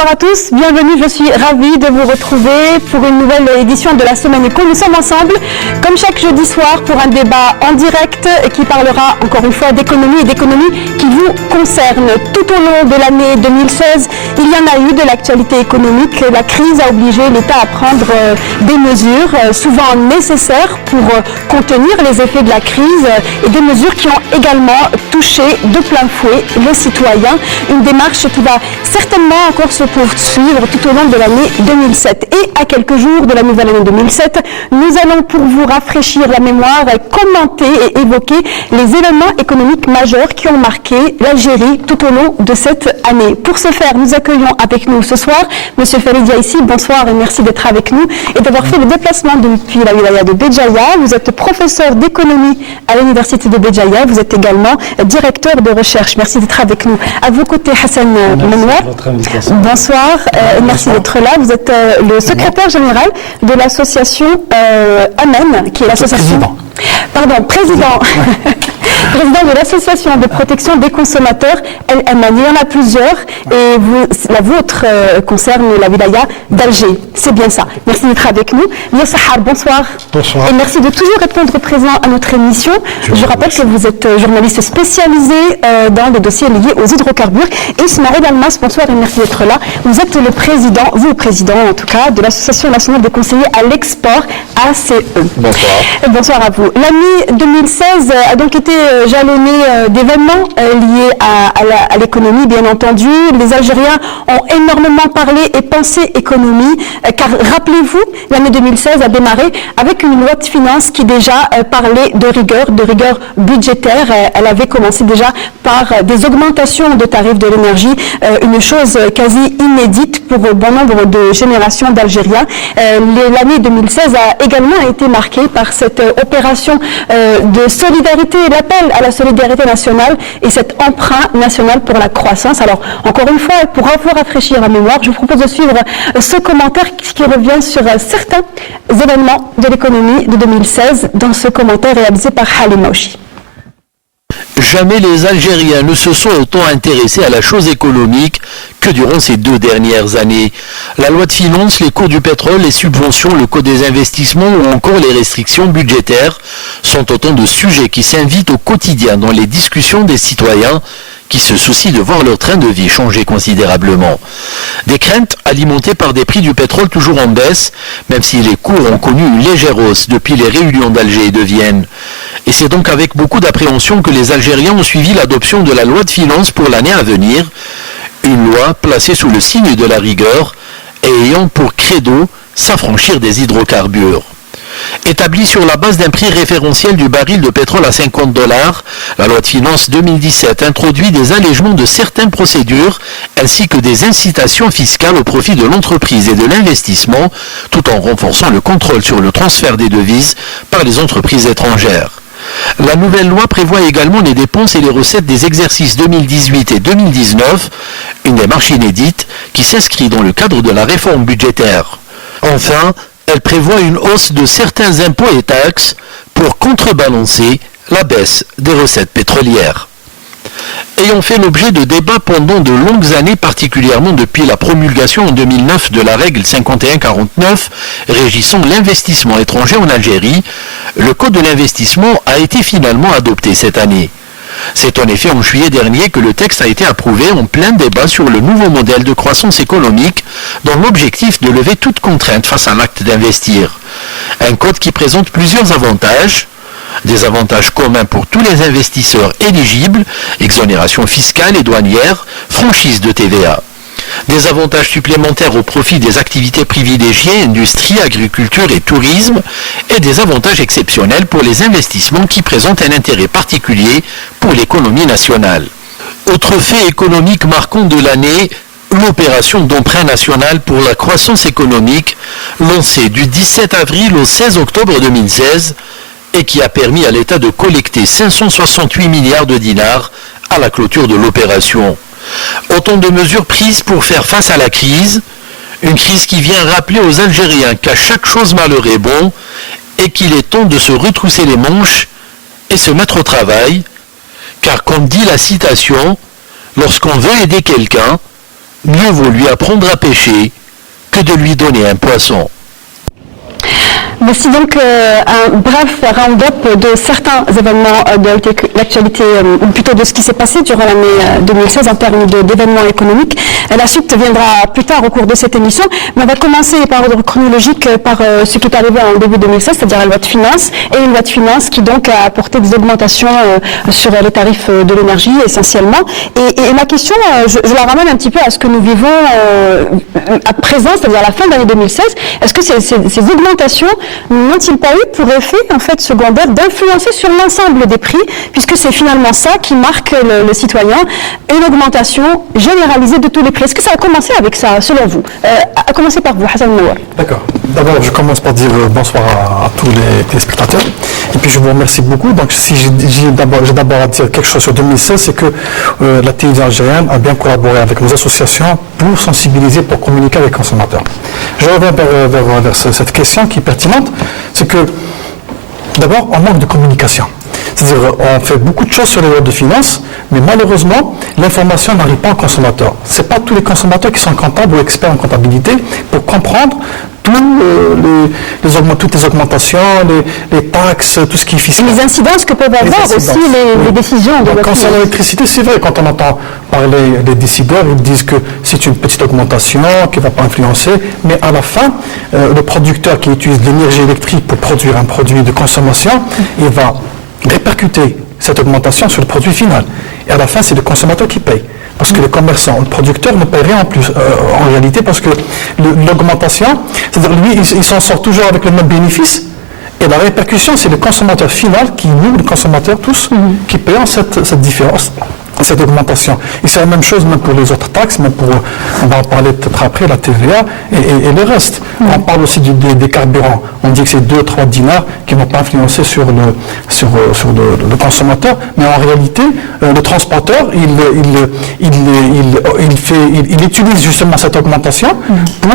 Bonsoir à tous, bienvenue, je suis ravie de vous retrouver pour une nouvelle édition de la Semaine Éco. Nous sommes ensemble, comme chaque jeudi soir, pour un débat en direct qui parlera encore une fois d'économie et d'économie qui vous concerne. Tout au long de l'année 2016, il y en a eu de l'actualité économique. La crise a obligé l'État à prendre des mesures souvent nécessaires pour contenir les effets de la crise et des mesures qui ont également touché de plein fouet les citoyens. Une démarche qui va certainement encore se poursuivre tout au long de l'année 2007. Et à quelques jours de la nouvelle année 2007, nous allons pour vous rafraîchir la mémoire, commenter et évoquer les événements économiques majeurs qui ont marqué l'Algérie tout au long de cette année. Pour ce faire, nous accueillons avec nous ce soir M. Farid Yaissi. Bonsoir et merci d'être avec nous et d'avoir fait le déplacement depuis la wilaya de Béjaïa. Vous êtes professeur d'économie à l'université de Béjaïa. Vous êtes également directeur de recherche. Merci d'être avec nous. À vos côtés, Hassan Menoir. Bonsoir, merci d'être là. Vous êtes le secrétaire général de l'association Amen, qui est l'association... Président de l'association de protection des consommateurs, LMN. Il y en a plusieurs et la vôtre concerne la wilaya d'Alger. C'est bien ça. Merci d'être avec nous. Lia Sahar, bonsoir. Bonsoir. Et merci de toujours répondre présent à notre émission. Je rappelle que vous êtes journaliste spécialisé dans les dossiers liés aux hydrocarbures. Et Ismaël Almas, bonsoir et merci d'être là. Vous êtes le président en tout cas, de l'Association nationale des conseillers à l'export, ACE. Bonsoir. Bonsoir à vous. L'année 2016 a donc été jalonnée d'événements liés à l'économie, bien entendu. Les Algériens ont énormément parlé et pensé économie, car rappelez-vous, l'année 2016 a démarré avec une loi de finances qui déjà parlait de rigueur budgétaire. Elle avait commencé déjà par des augmentations de tarifs de l'énergie, une chose quasi inédite pour bon nombre de générations d'Algériens. L'année 2016 a également été marquée par cette opération de solidarité, l'appel à la solidarité nationale et cet emprunt national pour la croissance. Alors, encore une fois, pour vous rafraîchir la mémoire, je vous propose de suivre ce commentaire qui revient sur certains événements de l'économie de 2016 dans ce commentaire réalisé par Halim Maouchi. Jamais les Algériens ne se sont autant intéressés à la chose économique que durant ces 2 dernières années. La loi de finances, les cours du pétrole, les subventions, le code des investissements ou encore les restrictions budgétaires sont autant de sujets qui s'invitent au quotidien dans les discussions des citoyens qui se soucient de voir leur train de vie changer considérablement. Des craintes alimentées par des prix du pétrole toujours en baisse, même si les cours ont connu une légère hausse depuis les réunions d'Alger et de Vienne. Et c'est donc avec beaucoup d'appréhension que les Algériens ont suivi l'adoption de la loi de finances pour l'année à venir, une loi placée sous le signe de la rigueur et ayant pour credo s'affranchir des hydrocarbures. Établie sur la base d'un prix référentiel du baril de pétrole à $50, la loi de finances 2017 introduit des allègements de certaines procédures ainsi que des incitations fiscales au profit de l'entreprise et de l'investissement, tout en renforçant le contrôle sur le transfert des devises par les entreprises étrangères. La nouvelle loi prévoit également les dépenses et les recettes des exercices 2018 et 2019, une démarche inédite qui s'inscrit dans le cadre de la réforme budgétaire. Enfin, elle prévoit une hausse de certains impôts et taxes pour contrebalancer la baisse des recettes pétrolières. Ayant fait l'objet de débats pendant de longues années, particulièrement depuis la promulgation en 2009 de la règle 5149 régissant l'investissement étranger en Algérie, le Code de l'investissement a été finalement adopté cette année. C'est en effet en juillet dernier que le texte a été approuvé en plein débat sur le nouveau modèle de croissance économique dans l'objectif de lever toute contrainte face à l'acte d'investir. Un code qui présente plusieurs avantages, des avantages communs pour tous les investisseurs éligibles, exonération fiscale et douanière, franchise de TVA. Des avantages supplémentaires au profit des activités privilégiées, industrie, agriculture et tourisme, et des avantages exceptionnels pour les investissements qui présentent un intérêt particulier pour l'économie nationale. Autre fait économique marquant de l'année, l'opération d'emprunt national pour la croissance économique, lancée du 17 avril au 16 octobre 2016, et qui a permis à l'État de collecter 568 milliards de dinars à la clôture de l'opération. Autant de mesures prises pour faire face à la crise, une crise qui vient rappeler aux Algériens qu'à chaque chose malheur est bon et qu'il est temps de se retrousser les manches et se mettre au travail, car comme dit la citation, lorsqu'on veut aider quelqu'un, mieux vaut lui apprendre à pêcher que de lui donner un poisson. Voici donc un bref round-up de certains événements de l'actualité, ou plutôt de ce qui s'est passé durant l'année 2016 en termes d'événements économiques. La suite viendra plus tard au cours de cette émission, mais on va commencer par ordre chronologique par ce qui est arrivé en début 2016, c'est-à-dire la loi de finances, et une loi de finances qui donc a apporté des augmentations sur les tarifs de l'énergie essentiellement. Et ma question, je la ramène un petit peu à ce que nous vivons à présent, c'est-à-dire à la fin de l'année 2016. Est-ce que ces augmentations n'ont-ils pas eu pour effet en fait secondaire d'influencer sur l'ensemble des prix, puisque c'est finalement ça qui marque le citoyen, une augmentation généralisée de tous les prix. Est-ce que ça a commencé avec ça, selon vous? À commencer par vous, Hassan Mouar. D'accord. D'abord, je commence par dire bonsoir à tous les téléspectateurs. Et puis, je vous remercie beaucoup. Donc, si j'ai d'abord à dire quelque chose sur 2016, c'est que la télévision algérienne a bien collaboré avec nos associations pour sensibiliser, pour communiquer avec les consommateurs. Je reviens vers cette question qui est pertinente. C'est que, d'abord, on manque de communication. C'est-à-dire, on fait beaucoup de choses sur les lois de finances, mais malheureusement, l'information n'arrive pas aux consommateurs. Ce n'est pas tous les consommateurs qui sont comptables ou experts en comptabilité pour comprendre toutes les augmentations, les taxes, tout ce qui est fiscal. Les incidences que peuvent avoir aussi les décisions de concernant l'électricité, c'est vrai, quand on entend parler des décideurs, ils disent que c'est une petite augmentation qui ne va pas influencer, mais à la fin, le producteur qui utilise l'énergie électrique pour produire un produit de consommation, il va répercuter cette augmentation sur le produit final. Et à la fin, c'est le consommateur qui paye. Parce que le commerçant, le producteur ne paie rien en plus, en réalité, parce que l'augmentation, c'est-à-dire lui, il s'en sort toujours avec le même bénéfice, et la répercussion, c'est le consommateur final, nous, les consommateurs tous, qui payons cette différence, cette augmentation. Et c'est la même chose même pour les autres taxes, même on va en parler peut-être après, la TVA et le reste. On parle aussi des carburants. On dit que c'est 2-3 dinars qui ne vont pas influencer sur le consommateur, mais en réalité, le transporteur, il utilise justement cette augmentation pour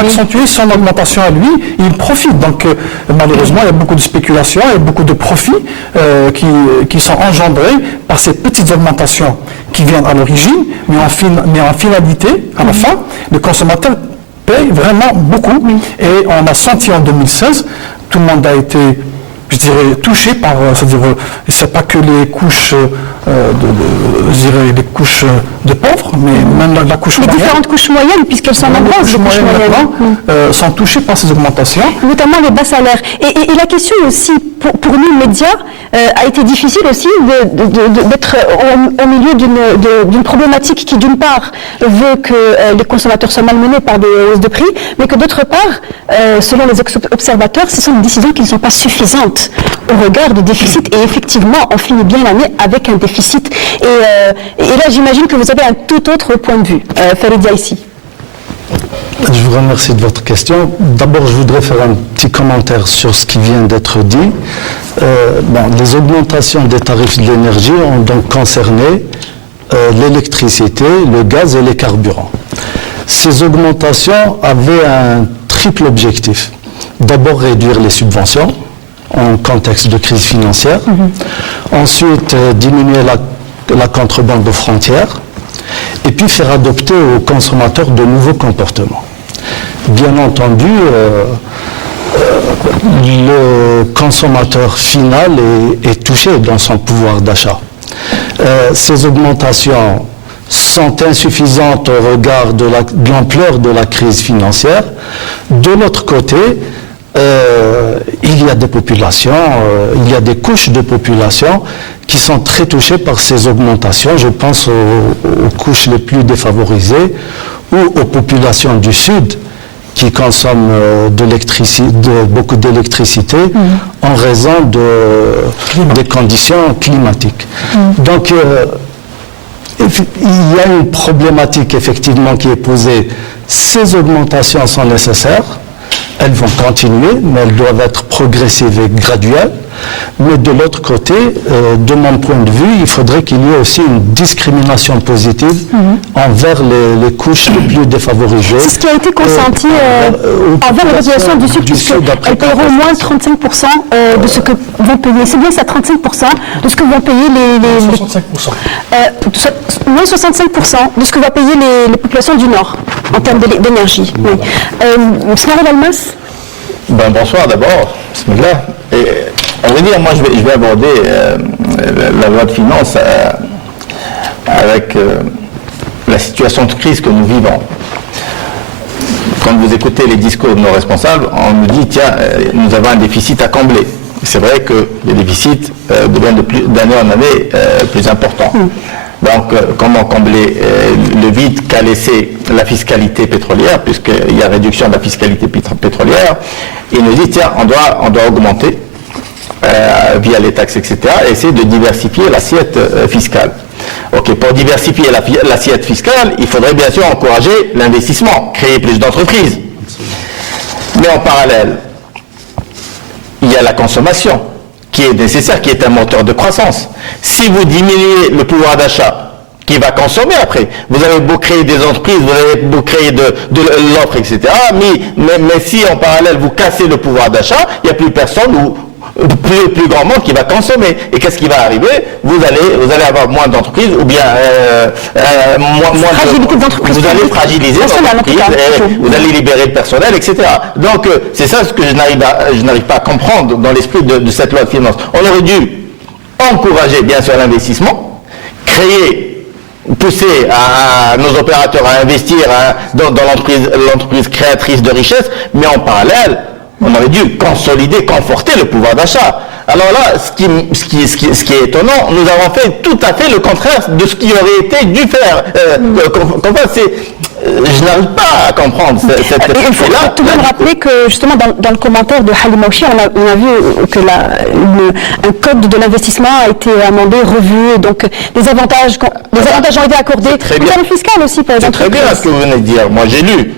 accentuer son augmentation à lui, il profite. Donc malheureusement, il y a beaucoup de spéculation et beaucoup de profits qui sont engendrés par ces petites augmentations qui viennent à l'origine, mais en finalité, à la fin, le consommateur paye vraiment beaucoup. Et on a senti en 2016, tout le monde a été, je dirais, touché par, c'est-à-dire, c'est pas que les couches, les couches de pauvres, mais même la couche moyenne. Les différentes couches moyennes, puisqu'elles sont nombreuses, les couches moyennes, sont touchées par ces augmentations. Notamment les bas salaires. Et la question aussi, pour nous, médias, a été difficile aussi d'être au milieu d'une problématique qui, d'une part, veut que les consommateurs soient malmenés par des hausses de prix, mais que d'autre part, selon les observateurs, ce sont des décisions qui ne sont pas suffisantes au regard du déficit. Et effectivement, on finit bien l'année avec un déficit. Et là, j'imagine que vous avez un tout autre point de vue. Farid ici. Je vous remercie de votre question. D'abord, je voudrais faire un petit commentaire sur ce qui vient d'être dit. Les augmentations des tarifs de l'énergie ont donc concerné l'électricité, le gaz et les carburants. Ces augmentations avaient un triple objectif. D'abord, réduire les subventions en contexte de crise financière. Ensuite, diminuer la contrebande aux frontières. Et puis faire adopter aux consommateurs de nouveaux comportements. Bien entendu, le consommateur final est touché dans son pouvoir d'achat. Ces augmentations sont insuffisantes au regard de l'ampleur de la crise financière. De l'autre côté, il y a des populations, il y a des couches de population qui sont très touchées par ces augmentations. Je pense aux couches les plus défavorisées ou aux populations du Sud qui consomment beaucoup d'électricité en raison des conditions climatiques. Donc, il y a une problématique effectivement qui est posée. Ces augmentations sont nécessaires. Elles vont continuer, mais elles doivent être progressives et graduelles. Mais de l'autre côté, de mon point de vue, il faudrait qu'il y ait aussi une discrimination positive envers les couches les plus défavorisées. C'est ce qui a été consenti envers la population du Sud, puisqu'elles paieront au moins 35% de ce que vont payer. C'est bien ça, 35% de ce que vont payer les 65%. Moins 65% de ce que vont payer les populations du Nord en termes d'énergie. Oui. Smarel Almas. Bonsoir d'abord. Bismillah. Et, on veut dire, moi je vais aborder la loi de finances avec la situation de crise que nous vivons. Quand vous écoutez les discours de nos responsables, on nous dit, tiens, nous avons un déficit à combler. C'est vrai que les déficits deviennent d'année en année plus importants. Donc, comment combler le vide qu'a laissé la fiscalité pétrolière, puisqu'il y a réduction de la fiscalité pétrolière. Il nous dit, tiens, on doit augmenter via les taxes, etc., et essayer de diversifier l'assiette fiscale. Ok, pour diversifier l'assiette fiscale, il faudrait bien sûr encourager l'investissement, créer plus d'entreprises. Mais en parallèle, il y a la consommation qui est nécessaire, qui est un moteur de croissance. Si vous diminuez le pouvoir d'achat, qui va consommer après, vous avez beau créer des entreprises, vous avez beau créer de l'offre, etc., mais si en parallèle vous cassez le pouvoir d'achat, il n'y a plus personne ou plus grand monde qui va consommer. Et qu'est-ce qui va arriver? Vous allez avoir moins d'entreprises ou bien vous allez fragiliser l'entreprise, vous allez libérer le personnel, etc. Donc c'est ça ce que je n'arrive pas à comprendre dans l'esprit de cette loi de finances. On aurait dû encourager bien sûr l'investissement, pousser à nos opérateurs à investir dans l'entreprise créatrice de richesse, mais en parallèle, on aurait dû consolider, conforter le pouvoir d'achat. Alors là, ce qui est étonnant, nous avons fait tout à fait le contraire de ce qui aurait été dû faire. Je n'arrive pas à comprendre cette il faut tout de même rappeler que justement dans le commentaire de Halima Ouchi, on a vu que un code de l'investissement a été amendé, revu, donc des avantages ont été accordés. En termes fiscal aussi, par exemple. C'est très bien ce que vous venez de dire. Moi, j'ai eu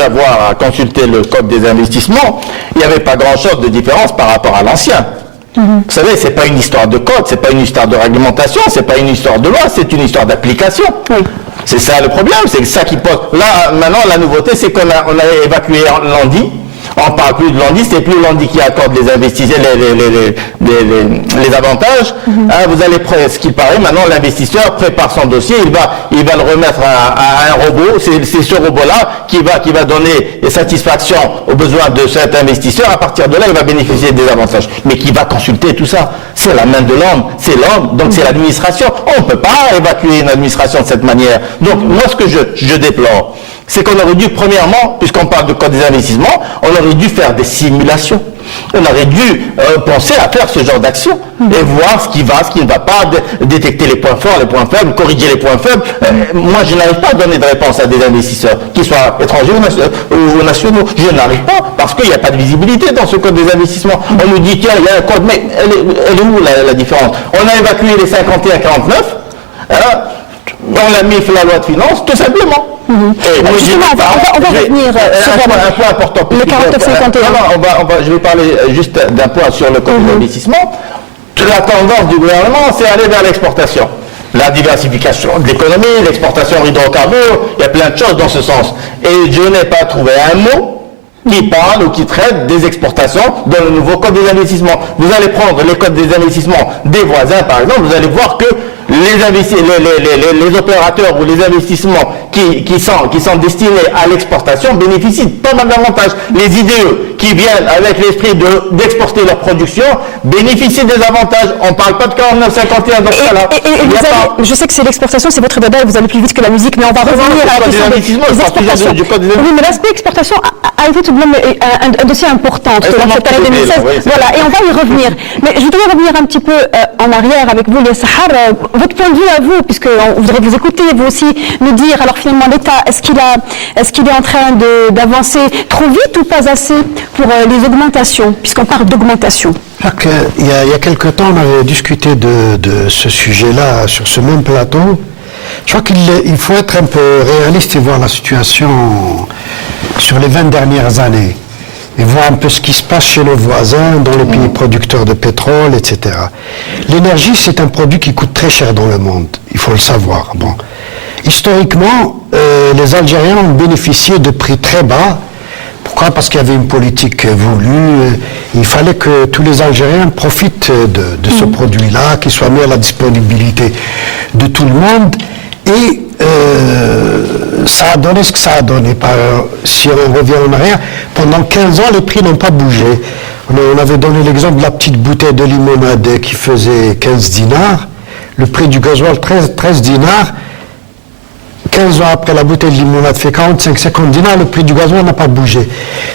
à consulter le code des investissements. Il n'y avait pas grand-chose de différence par rapport à l'ancien. Vous savez, c'est pas une histoire de code, c'est pas une histoire de réglementation, c'est pas une histoire de loi, c'est une histoire d'application. Oui. C'est ça le problème, c'est ça qui pose. Là, maintenant, la nouveauté, c'est qu'on a évacué l'ANDI. On ne parle plus de l'ANDI, c'est plus l'ANDI qui accorde les investisseurs, les avantages. Vous allez, ce qui paraît, maintenant, l'investisseur prépare son dossier, il va le remettre à un robot. C'est ce robot-là qui va donner satisfaction aux besoins de cet investisseur. À partir de là, il va bénéficier des avantages. Mais qui va consulter tout ça? C'est la main de l'homme, c'est l'homme, donc c'est l'administration. On ne peut pas évacuer une administration de cette manière. Donc, moi, ce que je déplore, c'est qu'on aurait dû, premièrement, puisqu'on parle de code des investissements, on aurait dû faire des simulations. On aurait dû penser à faire ce genre d'action et voir ce qui va, ce qui ne va pas, détecter les points forts, les points faibles, corriger les points faibles. Moi, je n'arrive pas à donner de réponse à des investisseurs, qu'ils soient étrangers ou nationaux. Je n'arrive pas parce qu'il n'y a pas de visibilité dans ce code des investissements. On nous dit, tiens, il y a un code, mais elle est où la différence? On a évacué les 51-49, on a mis la loi de finances, tout simplement. Justement, on va revenir sur un point important. Le 49-51. Je vais parler juste d'un point sur le code d'investissement. La tendance du gouvernement, c'est aller vers l'exportation. La diversification de l'économie, l'exportation d'hydrocarbures, il y a plein de choses dans ce sens. Et je n'ai pas trouvé un mot qui parle ou qui traite des exportations dans le nouveau code des investissements. Vous allez prendre les codes des investissements des voisins, par exemple, vous allez voir que les opérateurs ou les investissements qui sont destinés à l'exportation bénéficient de pas mal d'avantages. Les IDE qui viennent avec l'esprit d'exporter leur production bénéficient des avantages. On ne parle pas de 49-51 dans ce cas-là. Je sais que c'est l'exportation, c'est votre débat, vous allez plus vite que la musique, mais on va revenir à la question des exportations. Oui, mais l'aspect exportation a été tout de même un dossier important toute cette année 2016. Voilà, et on va y revenir. Mais je voudrais revenir un petit peu en arrière avec vous, les Sahar. Votre point de vue à vous, puisqu'on voudrait vous écouter, vous aussi nous dire, alors finalement l'État, est-ce qu'il est en train d'avancer trop vite ou pas assez pour les augmentations, puisqu'on parle d'augmentation? Il y a quelque temps, on avait discuté de ce sujet-là sur ce même plateau. Je crois qu'il faut être un peu réaliste et voir la situation sur les 20 dernières années. et voient un peu ce qui se passe chez nos voisins, dans les pays producteurs de pétrole, etc. L'énergie, c'est un produit qui coûte très cher dans le monde, il faut le savoir. Bon. Historiquement, les Algériens ont bénéficié de prix très bas. Pourquoi? Parce qu'il y avait une politique voulue. Il fallait que tous les Algériens profitent de ce produit-là, qu'il soit mis à la disponibilité de tout le monde. Et ça a donné ce que ça a donné. Si on revient en arrière, pendant 15 ans, les prix n'ont pas bougé. On avait donné l'exemple de la petite bouteille de limonade qui faisait 15 dinars. Le prix du gasoil, 13 dinars. 15 ans après, la bouteille de limonade fait 45-50 dinars, le prix du gasoil n'a pas bougé.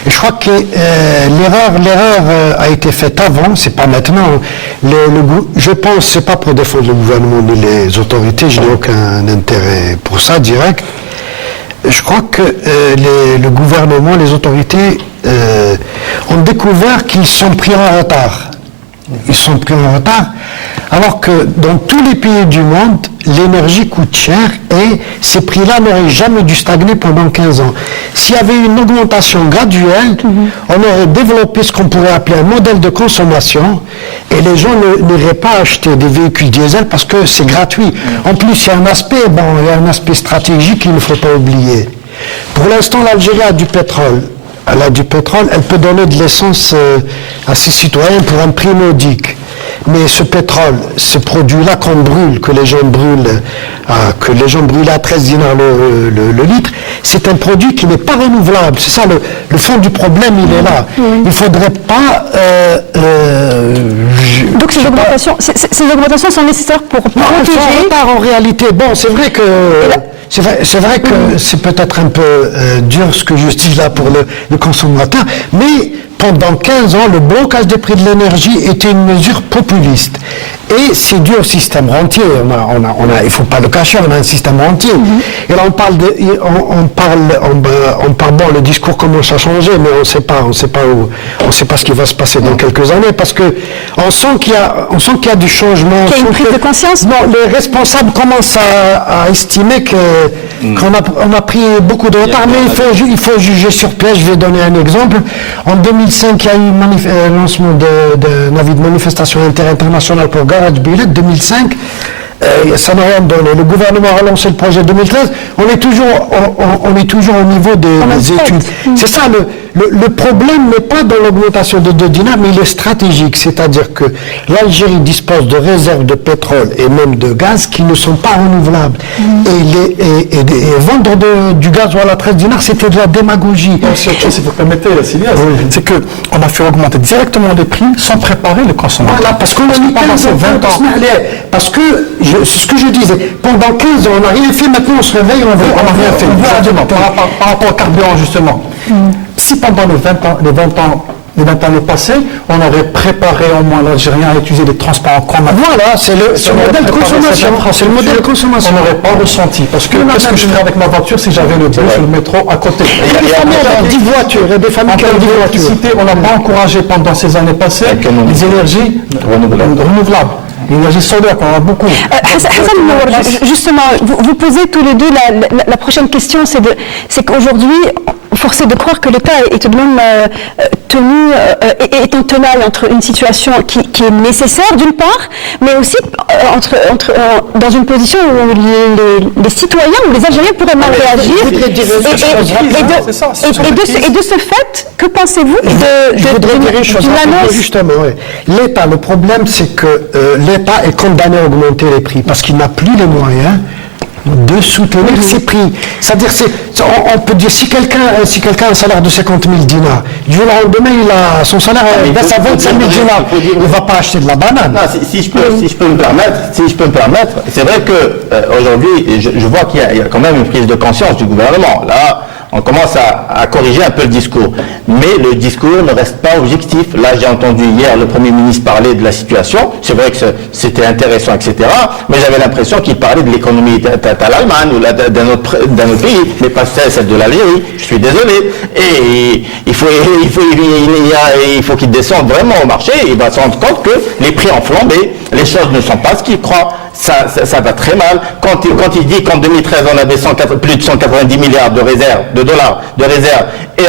Et je crois que l'erreur a été faite avant, c'est pas maintenant. Je pense, c'est pas pour défendre le gouvernement ni les autorités, je n'ai aucun intérêt pour ça, direct. Je crois que le gouvernement, les autorités ont découvert qu'ils sont pris en retard. Ils sont pris en retard, alors que dans tous les pays du monde, l'énergie coûte cher et ces prix-là n'auraient jamais dû stagner pendant 15 ans. S'il y avait une augmentation graduelle, on aurait développé ce qu'on pourrait appeler un modèle de consommation et les gens n'iraient pas acheter des véhicules diesel parce que c'est gratuit. En plus, il y a un aspect stratégique qu'il ne faut pas oublier. Pour l'instant, l'Algérie a du pétrole. Elle a du pétrole, elle peut donner de l'essence à ses citoyens pour un prix modique. Mais ce pétrole, ce produit-là qu'on brûle, que les gens brûlent à 13 dinars le litre, c'est un produit qui n'est pas renouvelable. C'est ça, le fond du problème, il est là. Il ne faudrait pas... Donc ces augmentations sont nécessaires pour protéger... En réalité, bon, c'est vrai que... C'est vrai que c'est peut-être un peu dur ce que je dis là pour le consommateur, mais pendant 15 ans, le blocage des prix de l'énergie était une mesure populiste. Et c'est dû au système rentier. Il ne faut pas le cacher, on a un système rentier. Et là, bon, le discours commence à changer, mais on ne sait pas ce qui va se passer dans quelques années, parce que on sent qu'il y a du changement. Qu'il y a une prise de conscience. Non, les responsables commencent à estimer qu'on a pris beaucoup de retard, mais il faut juger sur pièce. Je vais donner un exemple. En 2005, il y a eu un lancement d'un avis de manifestation internationale pour Garage Billet, 2005. Ça n'a rien donné. Le gouvernement a lancé le projet 2013. On est toujours au niveau des études. C'est ça, le problème n'est pas dans l'augmentation de 2 dinars, mais il est stratégique. C'est-à-dire que l'Algérie dispose de réserves de pétrole et même de gaz qui ne sont pas renouvelables. Et vendre du gasoil à 13 dinars, c'était de la démagogie. Si vous permettez, Sylvia, c'est qu'on a fait augmenter directement les prix sans préparer le consommateur. Voilà, parce qu'on a mis 15 ans. Parce que, c'est ce que je disais, pendant 15 ans, on n'a rien fait, maintenant on se réveille, on n'a rien fait. Exactement, par rapport au carburant, justement. Si pendant les 20 ans passés, on aurait préparé au moins l'Algérien à utiliser les transports en commun. Voilà, c'est le modèle de consommation. C'est le modèle de consommation. On n'aurait pas ressenti. Parce que qu'est-ce que je ferais avec ma voiture si j'avais le bus ou le métro à côté? Il y a des familles qui ont 10 voitures, il y a des familles qui ont 10 voitures. On n'a pas encouragé pendant ces années passées les énergies renouvelables. L'énergie solaire, qu'on a beaucoup. Hassan Mour, justement, vous posez tous les deux la prochaine question, c'est qu'aujourd'hui, force est de croire que l'État est tout de même est en tenaille entre une situation qui est nécessaire d'une part, mais aussi dans une position où les citoyens ou les Algériens pourraient mal réagir. Et de ce fait, que pensez-vous je voudrais dire une chose justement. L'État, le problème, c'est que l'État est condamné à augmenter les prix parce qu'il n'a plus les moyens de soutenir ces prix. C'est-à-dire, on peut dire, si quelqu'un a un salaire de 50 000 dinars, du jour au lendemain, son salaire baisse à 25 000 dinars, il ne va pas acheter de la banane. Non, si je peux me permettre, c'est vrai que aujourd'hui, je vois qu'il y a quand même une prise de conscience du gouvernement. Là, on commence à corriger un peu le discours. Mais le discours ne reste pas objectif. Là, j'ai entendu hier le Premier ministre parler de la situation. C'est vrai que c'était intéressant, etc. Mais j'avais l'impression qu'il parlait de l'économie à l'Allemagne ou d'un autre pays, mais pas celle de l'Algérie. Je suis désolé. Et il faut qu'il descende vraiment au marché. Il va se rendre compte que les prix ont flambé. Les choses ne sont pas ce qu'il croit. Ça va très mal. Quand il dit qu'en 2013, on avait plus de 190 milliards de réserves de dollars de réserve et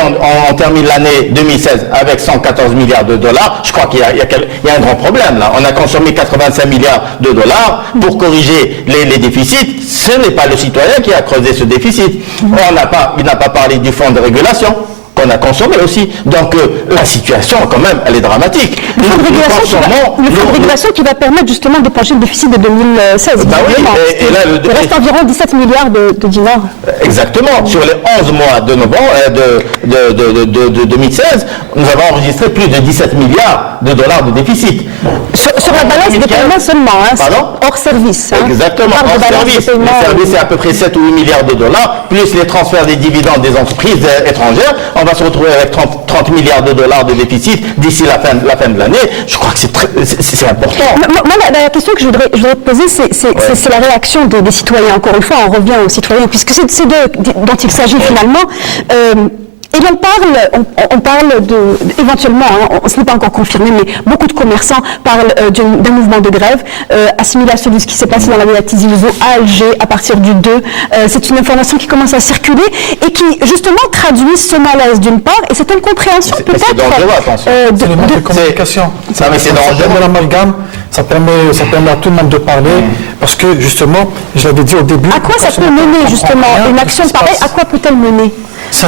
on termine l'année 2016 avec 114 milliards de dollars, je crois qu'il y a un grand problème là. On a consommé 85 milliards de dollars pour corriger les déficits. Ce n'est pas le citoyen qui a creusé ce déficit. Il n'a pas parlé du fonds de régulation qu'on a consommé aussi. Donc la situation quand même, elle est dramatique. Le fonds de régulation qui va permettre justement d'éponger le déficit de 2016. Bah oui, et là, il reste environ 17 milliards de dinars. Exactement. Sur les 11 mois de novembre de 2016, nous avons enregistré plus de 17 milliards de dollars de déficit. Sur la balance des paiements seulement, hein, pardon, hors service. Hein. Exactement, hors service. Les services, c'est à peu près 7 ou 8 milliards de dollars, plus les transferts des dividendes des entreprises étrangères. On va se retrouver avec 30 milliards de dollars de déficit d'ici la fin de l'année. Je crois que c'est important. Moi, la question que je voudrais te poser, c'est la réaction des citoyens. Encore une fois, on revient aux citoyens, puisque c'est d'eux dont il s'agit finalement. Et on parle éventuellement, hein, ce n'est pas encore confirmé, mais beaucoup de commerçants parlent d'un mouvement de grève, assimilation de ce qui s'est passé dans la ville Tizi Ouzou à Alger à partir du 2. C'est une information qui commence à circuler et qui justement traduit ce malaise d'une part et cette incompréhension peut-être. C'est dangereux, attention. C'est le manque de communication. Mais c'est dangereux. L'amalgame, ça permet à tout le monde de parler, parce que justement, je l'avais dit au début. À quoi ça peut mener justement une action pareille? À quoi peut-elle mener? Quel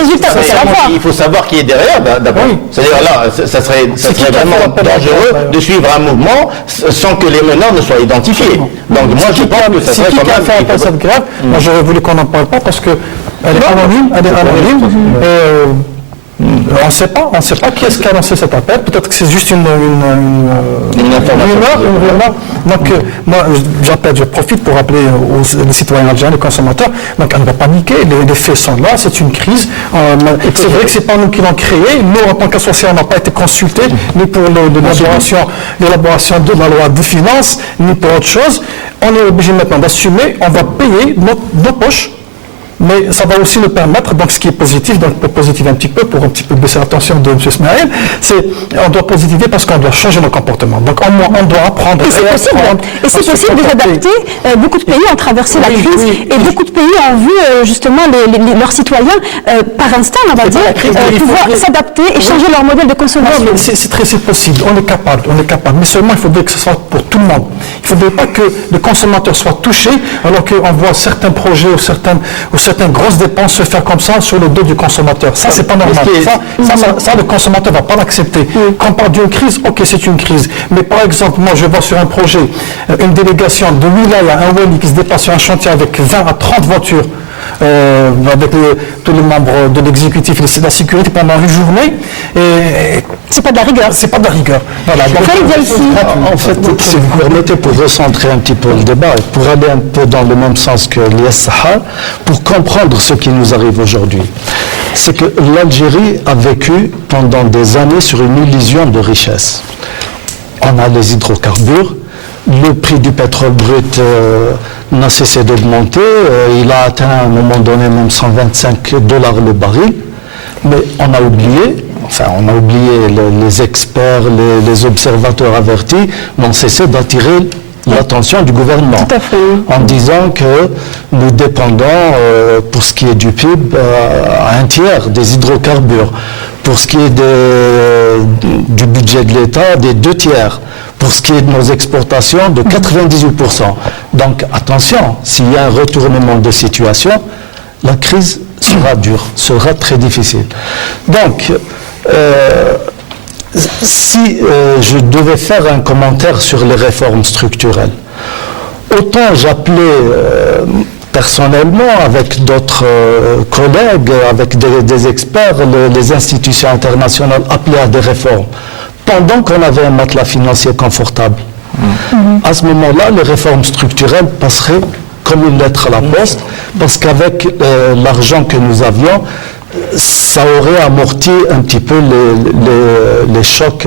résultat peut-elle avoir? Il faut savoir qui est derrière d'abord. Oui. C'est-à-dire là, ça serait vraiment dangereux de suivre un mouvement sans que les meneurs ne soient identifiés. Donc moi je pense que ça serait quand même... fait appel à cette grève, moi j'aurais voulu qu'on n'en parle pas parce que elle est anonyme, on ne sait pas qui est-ce qui a lancé cet appel. Peut-être que c'est juste une rumeur. Donc, moi, je profite pour rappeler aux citoyens algériens, les consommateurs, donc on ne va pas paniquer, les faits sont là, c'est une crise. C'est vrai que ce n'est pas nous qui l'avons créé. Nous, en tant qu'associés, on n'a pas été consultés, ni pour l'élaboration de la loi de finances, ni pour autre chose. On est obligé maintenant d'assumer, on va payer nos poches. Mais ça va aussi nous permettre, donc ce qui est positif, donc pour positiver un petit peu baisser la tension de M. Smaïl, c'est on doit positiver parce qu'on doit changer nos comportements. Donc au moins on doit apprendre. Et c'est possible de s'adapter. Beaucoup de pays ont traversé la crise et beaucoup de pays ont vu justement leurs citoyens par instinct, on va dire, pouvoir s'adapter et changer leur modèle de consommation. C'est possible, on est capable. Mais seulement il faudrait que ce soit pour tout le monde. Il ne faudrait pas que le consommateur soit touché alors qu'on voit certains projets ou certaines grosses dépenses se faire comme ça sur le dos du consommateur. Ça, c'est pas normal. Ça, le consommateur ne va pas l'accepter. Quand on parle d'une crise, ok, c'est une crise. Mais par exemple, moi, je vois sur un projet une délégation de Wilaya, un Wali qui se déplace sur un chantier avec 20 à 30 voitures, avec tous les membres de l'exécutif et de la sécurité pendant une journée. C'est pas de la rigueur. C'est pas de la rigueur. Voilà. En fait, si vous permettez, pour recentrer un petit peu le débat et pour aller un peu dans le même sens que l'IS Sahar, pour comprendre ce qui nous arrive aujourd'hui, c'est que l'Algérie a vécu pendant des années sur une illusion de richesse. On a les hydrocarbures, le prix du pétrole brut n'a cessé d'augmenter, il a atteint à un moment donné même $125 le baril, mais on a oublié les experts, les observateurs avertis n'ont cessé d'attirer l'attention du gouvernement en disant que nous dépendons pour ce qui est du PIB à un tiers des hydrocarbures, pour ce qui est du budget de l'État des 2 tiers, pour ce qui est de nos exportations de 98%. Donc attention, s'il y a un retournement de situation, la crise sera dure, sera très difficile. Donc si je devais faire un commentaire sur les réformes structurelles, autant j'appelais personnellement avec d'autres collègues, avec des experts, les institutions internationales appelaient à des réformes, pendant qu'on avait un matelas financier confortable. À ce moment-là, les réformes structurelles passeraient comme une lettre à la poste, parce qu'avec l'argent que nous avions, ça aurait amorti un petit peu les chocs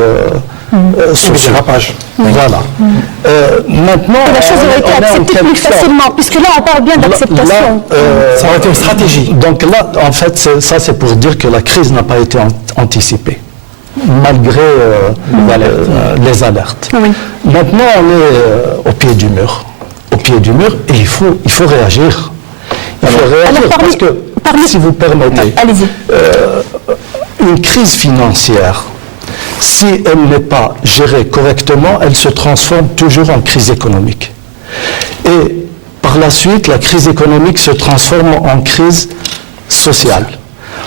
sur la page. Voilà. Maintenant, la chose aurait été acceptée plus facilement, puisque là, on parle bien d'acceptation. Ça aurait été une stratégie. Donc là, en fait, ça c'est pour dire que la crise n'a pas été anticipée, malgré les alertes. Oui. Maintenant, on est au pied du mur. Et il faut réagir. Il faut réagir Alors, parce que si vous permettez. Allez-y. Une crise financière, si elle n'est pas gérée correctement, elle se transforme toujours en crise économique. Et par la suite, la crise économique se transforme en crise sociale.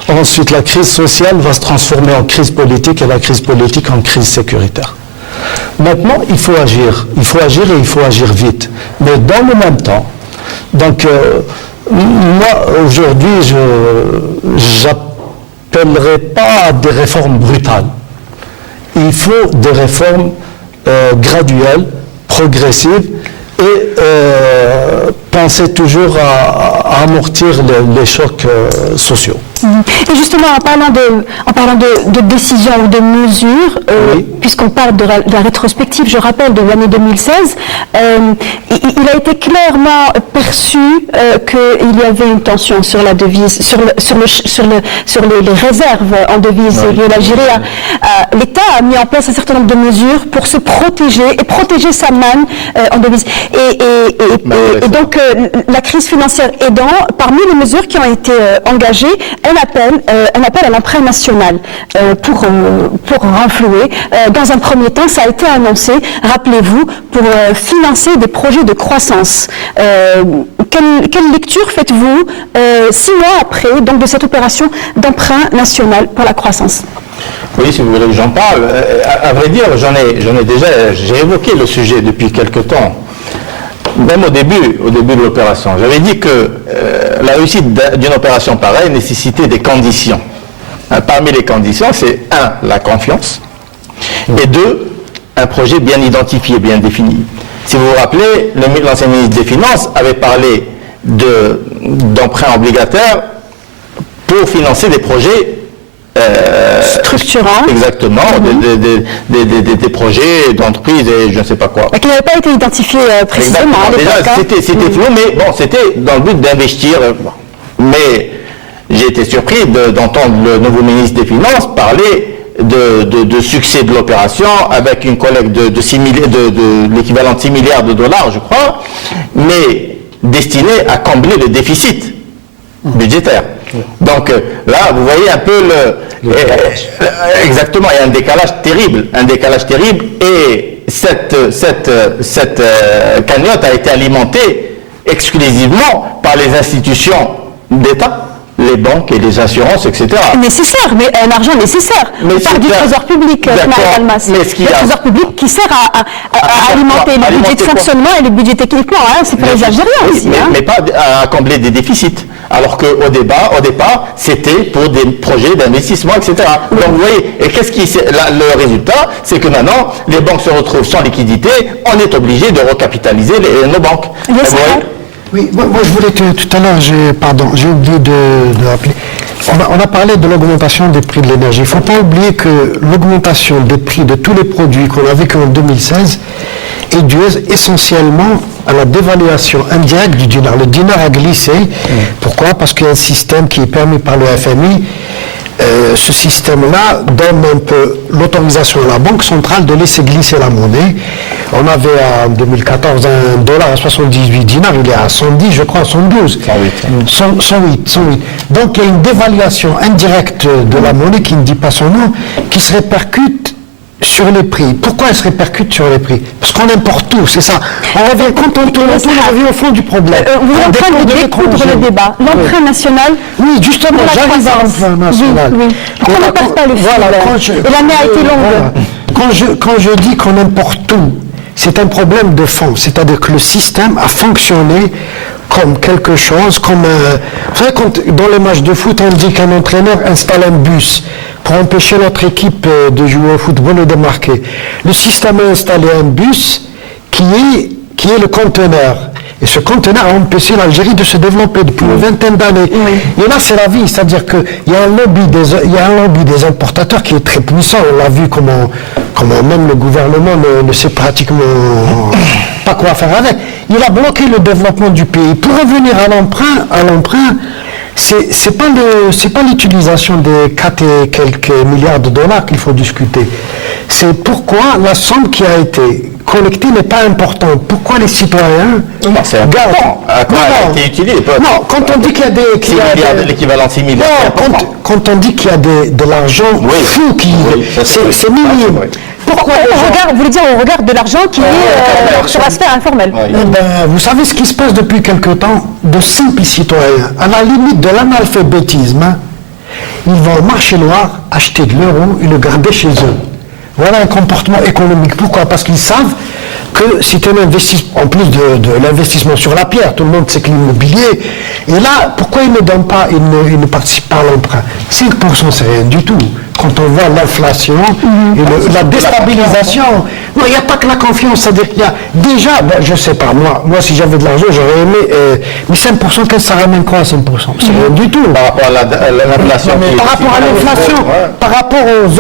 Ensuite, la crise sociale va se transformer en crise politique et la crise politique en crise sécuritaire. Maintenant, il faut agir et il faut agir vite. Mais dans le même temps, donc, moi, aujourd'hui, je n'appellerai pas à des réformes brutales. Il faut des réformes graduelles, progressives, et penser toujours à amortir les chocs sociaux. Et justement, en parlant de décisions ou de mesures, Oui. puisqu'on parle de la rétrospective, je rappelle, de l'année 2016, il a été clairement perçu qu'il y avait une tension sur la devise, sur les réserves en devise liées à l'Algérie. L'État a mis en place un certain nombre de mesures pour se protéger et protéger sa manne en devise. Et donc, la crise financière aidant, parmi les mesures qui ont été engagées, un appel à l'emprunt national pour renflouer. Dans un premier temps, ça a été annoncé, rappelez-vous, pour financer des projets de croissance. Quelle lecture faites-vous 6 mois après donc, de cette opération d'emprunt national pour la croissance? Oui, si vous voulez que j'en parle. À vrai dire, j'ai évoqué le sujet depuis quelque temps. Même au début de l'opération. J'avais dit que la réussite d'une opération pareille nécessitait des conditions. Parmi les conditions, c'est 1, la confiance, et 2, un projet bien identifié, bien défini. Si vous vous rappelez, l'ancien ministre des Finances avait parlé d'emprunts obligataires pour financer des projets structurants. Exactement, des projets d'entreprise et je ne sais pas quoi. Qui n'avait pas été identifié précisément à l'époque. Déjà, c'était flou, mais bon, c'était dans le but d'investir. Mais j'ai été surpris d'entendre le nouveau ministre des Finances parler de succès de l'opération avec une collecte de l'équivalent de 6 milliards de dollars, je crois, mais destiné à combler le déficit budgétaire. Donc là, vous voyez un peu exactement, il y a un décalage terrible, et cette cagnotte a été alimentée exclusivement par les institutions d'État, les banques et les assurances, etc. Nécessaire, mais un argent nécessaire. On parle du trésor public, Almas. Le trésor public qui sert à alimenter le budget de fonctionnement et le budget d'équipement. C'est pour les Algériens aussi. Mais pas à combler des déficits. Alors qu'au départ, c'était pour des projets d'investissement, etc. Donc vous voyez, et le résultat, c'est que maintenant, les banques se retrouvent sans liquidité, on est obligé de recapitaliser nos banques. Oui, moi je voulais tout à l'heure, j'ai oublié de rappeler. On a parlé de l'augmentation des prix de l'énergie. Il ne faut pas oublier que l'augmentation des prix de tous les produits qu'on a vécu en 2016 est due essentiellement à la dévaluation indirecte du dinar. Le dinar a glissé. Pourquoi? Parce qu'il y a un système qui est permis par le FMI. Ce système-là donne un peu l'autorisation à la Banque centrale de laisser glisser la monnaie. On avait en 2014 un dollar à 78 dinars, il est à 110, je crois, 112. 108. Donc il y a une dévaluation indirecte de la monnaie qui ne dit pas son nom, qui se répercute sur les prix. Pourquoi elle se répercute sur les prix? Parce qu'on importe tout, c'est ça. Quand on tourne, on revient au fond du problème. Vous êtes en train de découdre le débat. L'emprunt national. Oui, justement, j'arrive à l'emprunt national. Oui. Pourquoi on ne passe pas le fil? Et l'année a été longue. Quand je dis qu'on importe tout, c'est un problème de fond. C'est-à-dire que le système a fonctionné comme quelque chose, comme vous savez, quand dans les matchs de foot, on dit qu'un entraîneur installe un bus pour empêcher notre équipe de jouer au football et de marquer. Le système a installé un bus qui est le conteneur. Et ce conteneur a empêché l'Algérie de se développer depuis une vingtaine d'années. Et là, c'est la vie. C'est-à-dire qu'il y a un lobby des importateurs qui est très puissant. On l'a vu comment même le gouvernement ne sait pratiquement pas quoi faire avec. Il a bloqué le développement du pays. Pour revenir à l'emprunt, c'est pas l'utilisation des 4 et quelques milliards de dollars qu'il faut discuter. C'est pourquoi la somme qui a été collecté n'est pas important. Pourquoi les citoyens C'est important. À quoi elle a été utilisée? Non, quand on dit qu'il y a des... 6 milliards, l'équivalent de 6 milliards. Non, quand on dit qu'il y a de l'argent fou qui... c'est minime. Pourquoi Vous voulez dire, on regarde de l'argent qui est sur la sphère informelle. Eh ben, vous savez ce qui se passe depuis quelque temps? De simples citoyens, à la limite de l'analphabétisme, hein, ils vont au marché noir acheter de l'euro et le garder chez eux. Voilà un comportement économique. Pourquoi? Parce qu'ils savent que c'est un investissement, en plus de l'investissement sur la pierre, tout le monde sait que l'immobilier, et là, pourquoi ils ne donnent pas, ils ne participent pas à l'emprunt? 5%, c'est rien du tout. Quand on voit l'inflation et la déstabilisation, non, il n'y a pas que la confiance, c'est-à-dire qu'il y a déjà, ben, je ne sais pas, moi si j'avais de l'argent, j'aurais aimé, mais 5%, qu'est-ce que ça ramène quoi à 5%? C'est rien du tout. Par rapport à l'inflation. Par rapport à l'inflation, par rapport aux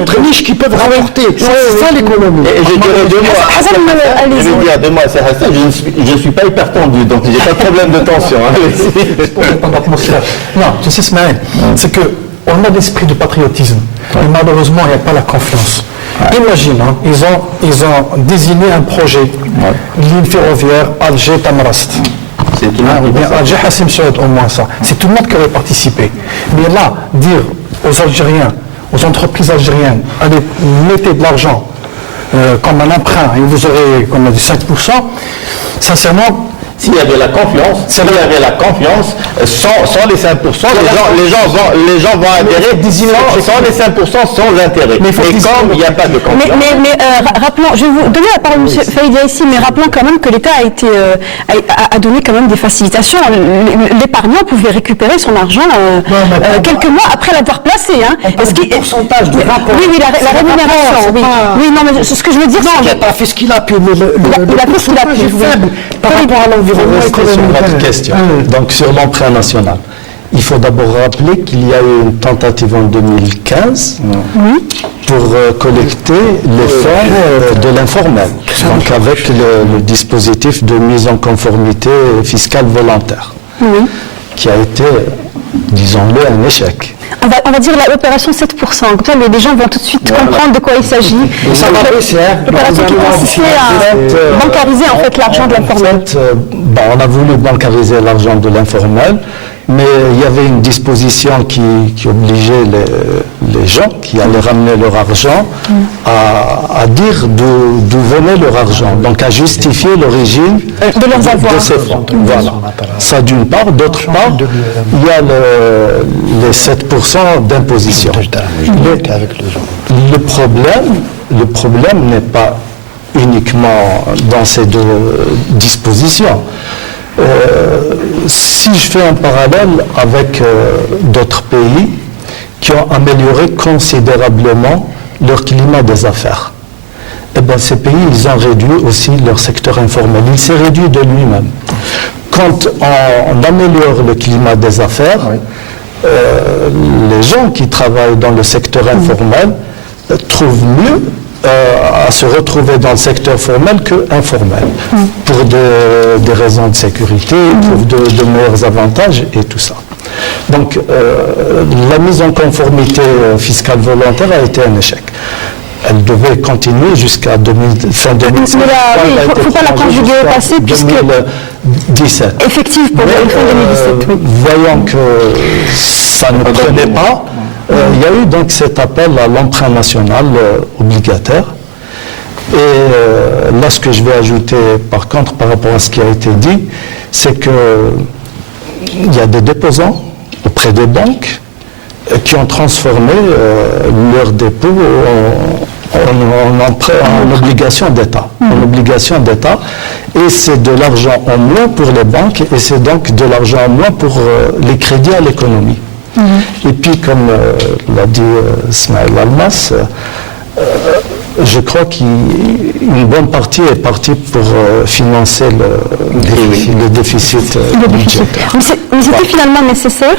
autres niches qui peuvent rapporter. C'est ça l'économie. Et je dirais deux mots. Je vais dire deux mots à Hassan, je ne suis pas hyper tendu, donc j'ai pas de problème de tension. Non, tu sais, Smaël, c'est que on a l'esprit de patriotisme, mais malheureusement, il n'y a pas la confiance. Imagine, hein, ils ont désigné un projet, ligne ferroviaire Alger-Tamrast. C'est tout le Ou monde. bien Alger Hassim Saoud, au moins ça. C'est tout le monde qui aurait participé. Mais là, dire aux Algériens, aux entreprises algériennes, allez, mettez de l'argent comme un emprunt et vous aurez, comme on a dit, 5%, sincèrement, S'il y avait la confiance, sans les 5%, les gens vont adhérer sans les 5% sans intérêt. Mais comme il n'y a pas de confiance. Mais rappelons, je vais vous donner la parole à M. Faïdia ici, mais rappelons quand même que l'État a donné quand même des facilitations. L'épargnant pouvait récupérer son argent quelques mois après l'avoir placé. Hein. Pourcentage de rapport. Oui, la rémunération. Oui, non, mais ce que je veux dire, il n'a pas fait ce qu'il a pu, mais il a fait ce qu'il a pu. Faible par rapport à l'environnement Restez sur économique. votre question. Donc sur l'emprunt national. Il faut d'abord rappeler qu'il y a eu une tentative en 2015 pour collecter les fonds de l'informel, donc avec le dispositif de mise en conformité fiscale volontaire, qui a été, disons-le, un échec. On va dire l'opération 7%. Comme ça, les gens vont tout de suite comprendre de quoi il s'agit. Ça va baisser, hein. L'opération qui consistait à bancariser en fait l'argent de l'informel. En fait, on a voulu bancariser l'argent de l'informel, mais il y avait une disposition qui obligeait les gens qui allaient ramener leur argent à dire d'où venait leur argent, donc à justifier l'origine de leurs avoirs. de ces fonds. Voilà. Ça d'une part. D'autre part, il y a les 7% d'imposition. Le problème n'est pas uniquement dans ces deux dispositions. Si je fais un parallèle avec d'autres pays qui ont amélioré considérablement leur climat des affaires, eh bien, ces pays, ils ont réduit aussi leur secteur informel. Il s'est réduit de lui-même. Quand on améliore le climat des affaires, les gens qui travaillent dans le secteur informel trouvent mieux à se retrouver dans le secteur formel que informel, pour des raisons de sécurité, pour de meilleurs avantages et tout ça. Donc, la mise en conformité fiscale volontaire a été un échec. Elle devait continuer jusqu'à fin 2017. Il ne faut pas la conjuguer au passé, puisque 2017. Effective pour fin 2017. Oui. Voyant que ça ne prenait pas, il y a eu donc cet appel à l'emprunt national obligataire. Et là, ce que je vais ajouter, par contre, par rapport à ce qui a été dit, c'est qu'il y a des déposants auprès des banques qui ont transformé leur dépôt en obligation d'État. En obligation d'État. Et c'est de l'argent en moins pour les banques et c'est donc de l'argent en moins pour les crédits à l'économie. Et puis, comme l'a dit Smaël Almas, je crois qu'une bonne partie est partie pour financer le déficit budgétaire. Mais c'était finalement nécessaire.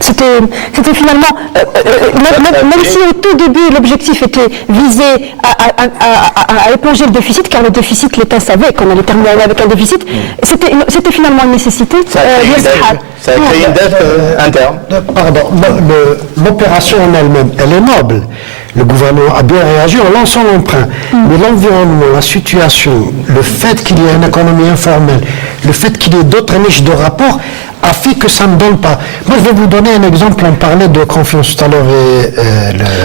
C'était finalement, même si au tout début l'objectif était visé à éponger le déficit, car le déficit, l'État savait qu'on allait terminer avec un déficit, c'était finalement une nécessité. Ça a créé une dette interne. Pardon, l'opération en elle-même, elle est noble, le gouvernement a bien réagi en lançant l'emprunt. Mais l'environnement, la situation, le fait qu'il y ait une économie informelle, le fait qu'il y ait d'autres niches de rapport, a fait que ça ne donne pas. Moi, je vais vous donner un exemple. On parlait de confiance tout à l'heure.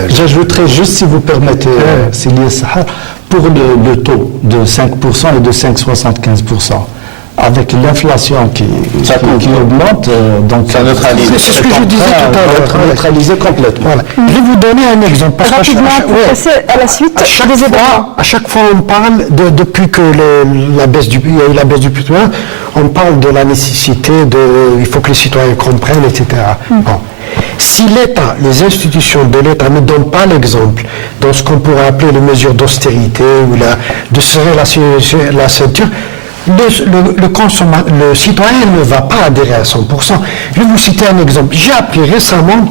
J'ajouterais juste, si vous permettez, Célia Sahar, pour le taux de 5% et de 5,75%. Avec l'inflation qui augmente, donc ça neutralise. C'est ce que je disais tout à l'heure. Neutraliser complètement. Voilà. Je vais vous donner un exemple. Parce Rapidement, pour passer à la suite des événements. à chaque fois, on parle, depuis que il y a eu la baisse du pétrole, on parle de la nécessité il faut que les citoyens comprennent, etc. Bon. Si l'État, les institutions de l'État ne donnent pas l'exemple dans ce qu'on pourrait appeler les mesures d'austérité ou de serrer la ceinture, le citoyen ne va pas adhérer à 100%. Je vais vous citer un exemple. J'ai appris récemment,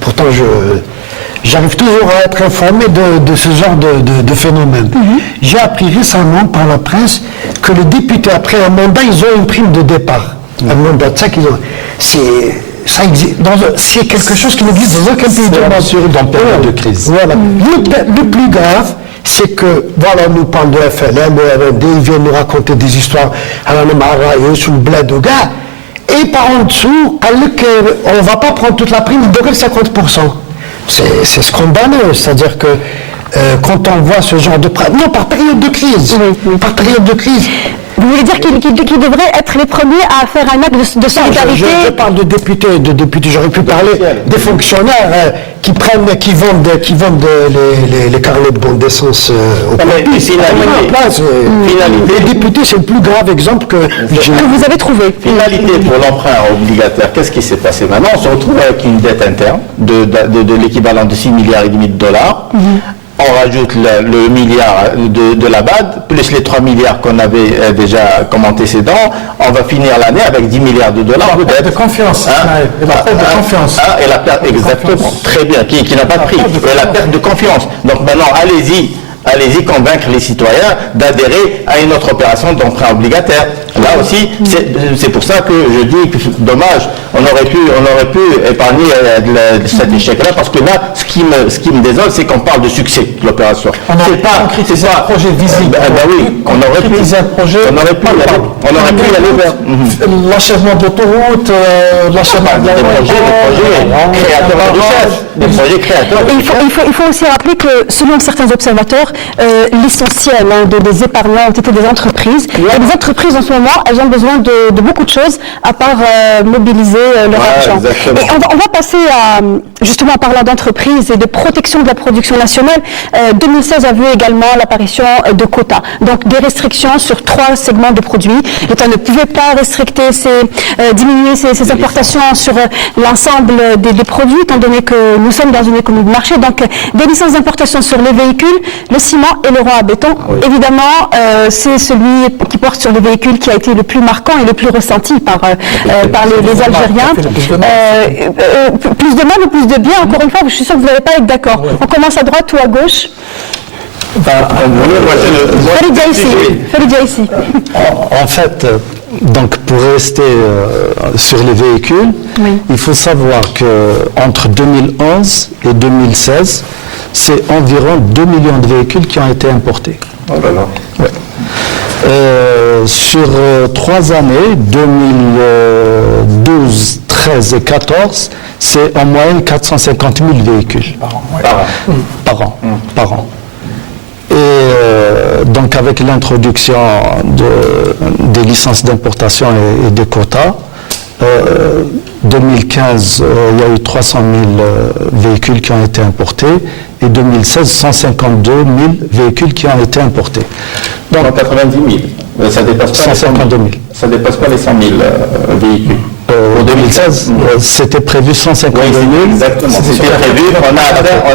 pourtant j'arrive toujours à être informé de ce genre de phénomène. J'ai appris récemment par la presse que les députés, après un mandat, ils ont une prime de départ. Un mandat de ça qu'ils ont. C'est quelque chose qui n'existe dans aucun pays du monde. Dans période de crise. Voilà. Le plus grave, c'est que, voilà, on nous parle de FLM, le RND, ils viennent nous raconter des histoires à la Namara, sous le bled de gars, et par en dessous, on ne va pas prendre toute la prime, il devrait 50%. C'est scandaleux, c'est-à-dire que quand on voit ce genre de prime, non, par période de crise, par période de crise. Vous voulez dire qu'ils devraient être les premiers à faire un acte de solidarité? Je parle de députés, j'aurais pu parler des fonctionnaires qui vendent les carnets de bonne d'essence au finalité. Les députés, c'est le plus grave exemple que vous avez trouvé. Finalité pour l'emprunt obligataire, qu'est-ce qui s'est passé maintenant? On se retrouve avec une dette interne de l'équivalent de 6,5 milliards de dollars. On rajoute le milliard de la BAD, plus les 3 milliards qu'on avait déjà comme antécédents, on va finir l'année avec 10 milliards de dollars de dette. De confiance. Et la perte de confiance. Et la perte, exactement, très bien, qui n'a pas de prix. Et la perte de confiance. Donc maintenant, allez-y convaincre les citoyens d'adhérer à une autre opération d'emprunt obligataire. Là aussi, c'est pour ça que je dis que dommage, on aurait pu épargner cet échec-là, parce que là, ce qui me désole, c'est qu'on parle de succès de l'opération. C'est un projet visible. Oui, on aurait pu y aller vers l'achèvement de l'autoroute, l'achèvement de des projets créateurs. Il faut aussi rappeler que, selon certains observateurs, l'essentiel des épargnants ont été des entreprises. Et les entreprises, en ce moment, elles ont besoin de beaucoup de choses, à part mobiliser leur argent. Et on va passer justement, en parlant d'entreprises et de protection de la production nationale, 2016 a vu également l'apparition de quotas. Donc, des restrictions sur 3 segments de produits. L'État ne pouvait pas diminuer ses importations sur l'ensemble des produits, étant donné que nous sommes dans une économie de marché. Donc, des licences d'importation sur les véhicules, le ciment et le roi à béton. Évidemment, c'est celui qui porte sur les véhicules qui a été le plus marquant et le plus ressenti par les Algériens. Plus de mal ou plus de bien, encore une fois, je suis sûr que vous n'allez pas être d'accord. On commence à droite ou à gauche? Fallait déjà ici. En fait, donc pour rester sur les véhicules, il faut savoir qu'entre 2011 et 2016, c'est environ 2 millions de véhicules qui ont été importés. Oh là là. Ouais. Sur 3 années, 2012, 13 et 14, c'est en moyenne 450 000 véhicules par an. Et donc avec l'introduction des licences d'importation et des quotas, 2015, il y a eu 300 000 véhicules qui ont été importés, et 2016, 152 000 véhicules qui ont été importés. Donc 90 000, ça dépasse pas 152 000. Ça dépasse pas les 100 000 véhicules. En 2016, c'était prévu 152 000. Exactement, c'était prévu, on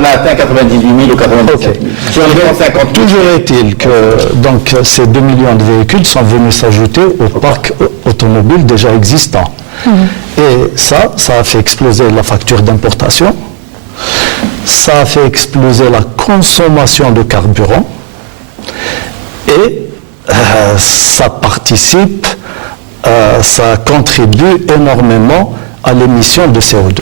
a atteint 98 000 ou 97 000. Sur les 150 000. Toujours est-il que donc, ces 2 millions de véhicules sont venus s'ajouter au parc automobile déjà existant. Et ça a fait exploser la facture d'importation, ça a fait exploser la consommation de carburant, et ça participe, ça contribue énormément à l'émission de CO2.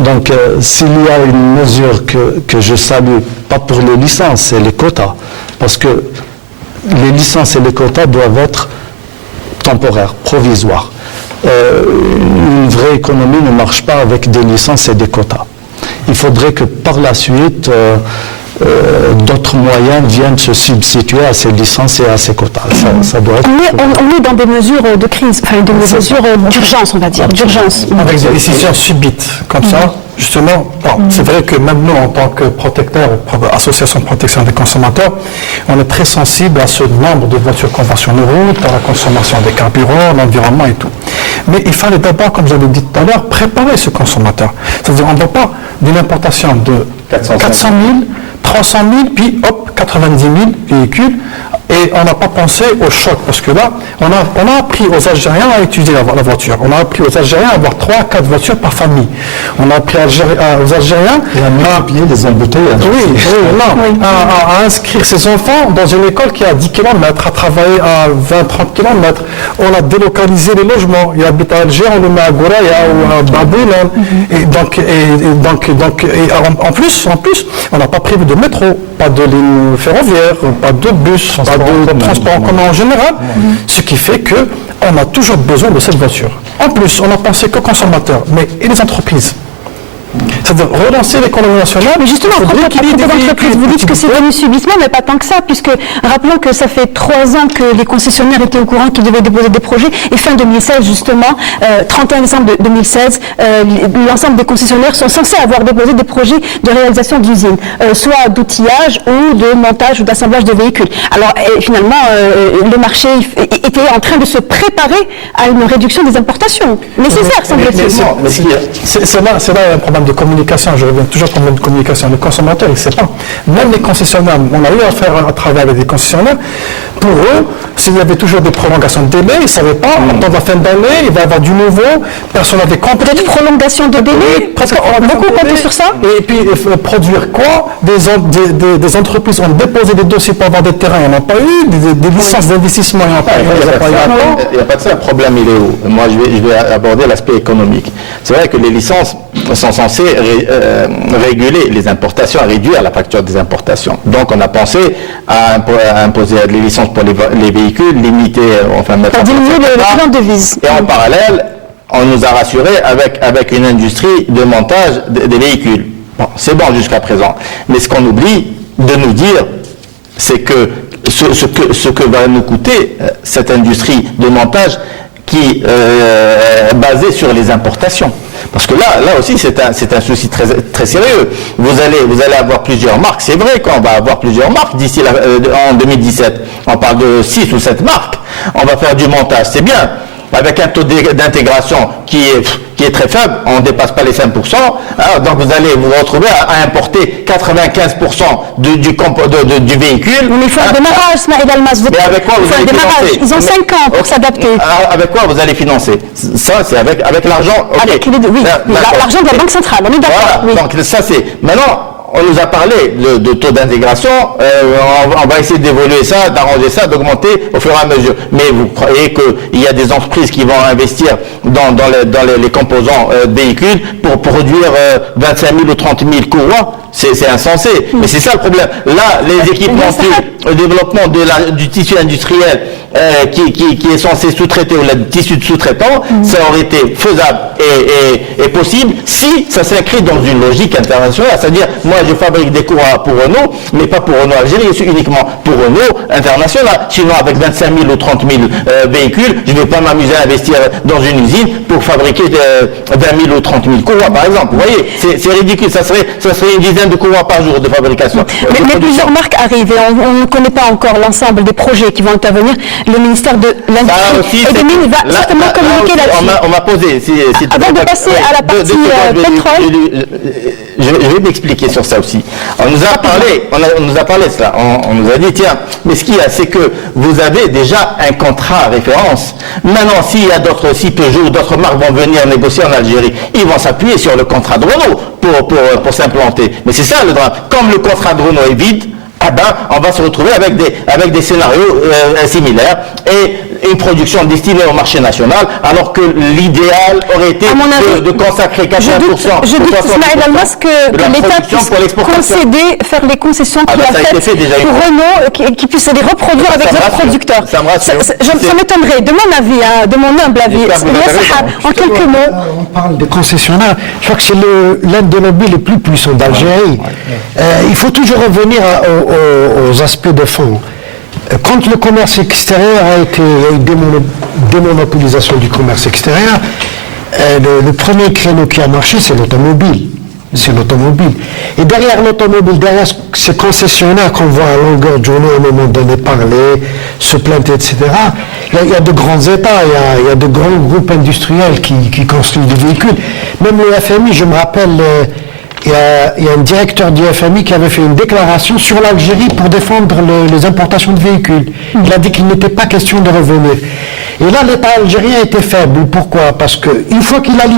Donc, s'il y a une mesure que je salue, pas pour les licences, c'est les quotas. Parce que les licences et les quotas doivent être temporaires, provisoires. Une vraie économie ne marche pas avec des licences et des quotas. Il faudrait que par la suite, d'autres moyens viennent se substituer à ces licences et à ces quotas. Ça doit être... On est dans des mesures de crise, enfin des mesures d'urgence, on va dire, d'urgence. Avec des décisions subites, comme ça, justement. C'est vrai que même nous, en tant que protecteurs, association de protection des consommateurs, on est très sensible à ce nombre de voitures conventionnées route, à la consommation des carburants, l'environnement et tout. Mais il fallait d'abord, comme j'avais dit tout à l'heure, préparer ce consommateur. C'est-à-dire, on ne va pas d'une importation de 400 000, 300 000, puis hop, 90 000 véhicules, et on n'a pas pensé au choc, parce que là, on a appris aux Algériens à utiliser la voiture. On a appris aux Algériens à avoir 3-4 voitures par famille. On a appris aux Algériens à payer des embouteillages. À inscrire ses enfants dans une école qui est à 10 km, à travailler à 20-30 km. On a délocalisé les logements. Il habite à Alger, on le met à Gouraya ou à Baboul. En plus, on n'a pas prévu de métro, pas de ligne ferroviaire, pas de bus, pas de transport en commun en général, ce qui fait qu'on a toujours besoin de cette voiture. En plus, on n'a pensé qu'aux consommateurs, mais et les entreprises? C'est-à-dire relancer l'économie nationale. Mais justement, à propos d'entreprise, vous dites que c'est venu subitement, mais pas tant que ça, puisque rappelons que ça fait 3 ans que les concessionnaires étaient au courant qu'ils devaient déposer des projets, et fin 2016 justement, 31 décembre 2016, l'ensemble des concessionnaires sont censés avoir déposé des projets de réalisation d'usines, soit d'outillage ou de montage ou d'assemblage de véhicules. Alors finalement, le marché était en train de se préparer à une réduction des importations nécessaires, semble-t-il. C'est là un problème de communication. Je reviens toujours au problème de communication. Le consommateur, il ne sait pas. Même les concessionnaires, on a eu à faire à travailler avec des concessionnaires. Pour eux, s'il y avait toujours des prolongations de délai, ils ne savaient pas. Dans la fin d'année, il va y avoir du nouveau. Personne n'avait compris. Peut-être prolongation de délai. Presque beaucoup compté sur ça. Et puis, produire quoi? Des entreprises ont déposé des dossiers pour avoir des terrains. Il n'y en a pas eu. Des licences d'investissement, il n'y en a pas eu. Il n'y a pas de ça. Le problème, il est où? Moi, je vais aborder l'aspect économique. C'est vrai que les licences sont censées réguler les importations, à réduire la facture des importations. Donc, on a pensé à imposer les licences pour les véhicules, limiter, mettre pour diminuer le plan de devise. Et en parallèle, on nous a rassurés avec une industrie de montage des véhicules. Bon, c'est bon jusqu'à présent. Mais ce qu'on oublie de nous dire, c'est que ce que va nous coûter cette industrie de montage qui est basée sur les importations. Parce que là aussi, c'est un souci très, très sérieux. Vous allez avoir plusieurs marques. C'est vrai qu'on va avoir plusieurs marques d'ici en 2017. On parle de 6 ou 7 marques. On va faire du montage, c'est bien. Avec un taux d'intégration qui est très faible, on ne dépasse pas les 5%. Alors, donc vous allez vous retrouver à importer 95% du véhicule. Mais il faut un démarrage, Smaïd Almas. Mais avec quoi vous allez financer? Ils ont 5 ans pour s'adapter. Avec quoi vous allez financer? Ça, c'est avec l'argent. Okay. L'argent de la Banque centrale, on est d'accord. Voilà, donc ça c'est... Maintenant, on nous a parlé de taux d'intégration, on va essayer d'évoluer ça, d'arranger ça, d'augmenter au fur et à mesure. Mais vous croyez qu'il y a des entreprises qui vont investir dans les composants véhicules pour produire 25 000 ou 30 000 courroies? C'est insensé. Mais c'est ça le problème. Là, les équipementiers, le développement du tissu industriel qui est censé sous-traiter, ou le tissu de sous-traitant, ça aurait été faisable et possible si ça s'inscrit dans une logique internationale. C'est-à-dire, moi, je fabrique des courroies pour Renault, mais pas pour Renault Algérie, c'est uniquement pour Renault international. Sinon, avec 25 000 ou 30 000 véhicules, je ne vais pas m'amuser à investir dans une usine pour fabriquer 20 000 ou 30 000 courroies, par exemple. Vous voyez, c'est ridicule. Ça serait une dizaine de courroies par jour de fabrication. Mais plusieurs marques arrivent et on ne connaît pas encore l'ensemble des projets qui vont intervenir. Le ministère de l'Industrie et des Mines va certainement communiquer là-dessus. On m'a posé... Avant de passer à la partie pétrole... Je vais m'expliquer sur ça aussi. On nous a parlé de cela. On nous a dit, tiens, mais ce qu'il y a, c'est que vous avez déjà un contrat à référence. Maintenant, si Peugeot ou d'autres marques vont venir négocier en Algérie, ils vont s'appuyer sur le contrat de Renault pour s'implanter. Mais c'est ça le drame. Comme le contrat de Renault est vide, on va se retrouver avec des scénarios similaires et une production destinée au marché national, alors que l'idéal aurait été de consacrer 80%. Je doute, Ismaël Almas, que l'État puisse faire les concessions qu'il a faites pour Renault, qui puisse les reproduire avec d'autres producteurs. Ça me rassure. Ça m'étonnerait, de mon avis, de mon humble avis. En quelques mots. On parle de concessionnaires. Je crois que c'est l'un des lobbies les plus puissants d'Algérie. Il faut toujours revenir aux aspects de fond. Quand le commerce extérieur il y a eu démonopolisation du commerce extérieur, le premier créneau qui a marché, c'est l'automobile. Et derrière l'automobile, derrière ces concessionnaires qu'on voit à longueur de journée à un moment donné parler, se plaindre, etc., il y a de grands États, il y a de grands groupes industriels qui construisent des véhicules. Même le FMI, je me rappelle, il y a un directeur du FMI qui avait fait une déclaration sur l'Algérie pour défendre les importations de véhicules. Il a dit qu'il n'était pas question de revenir. Et là, l'État algérien était faible. Pourquoi? Parce qu'une fois qu'il a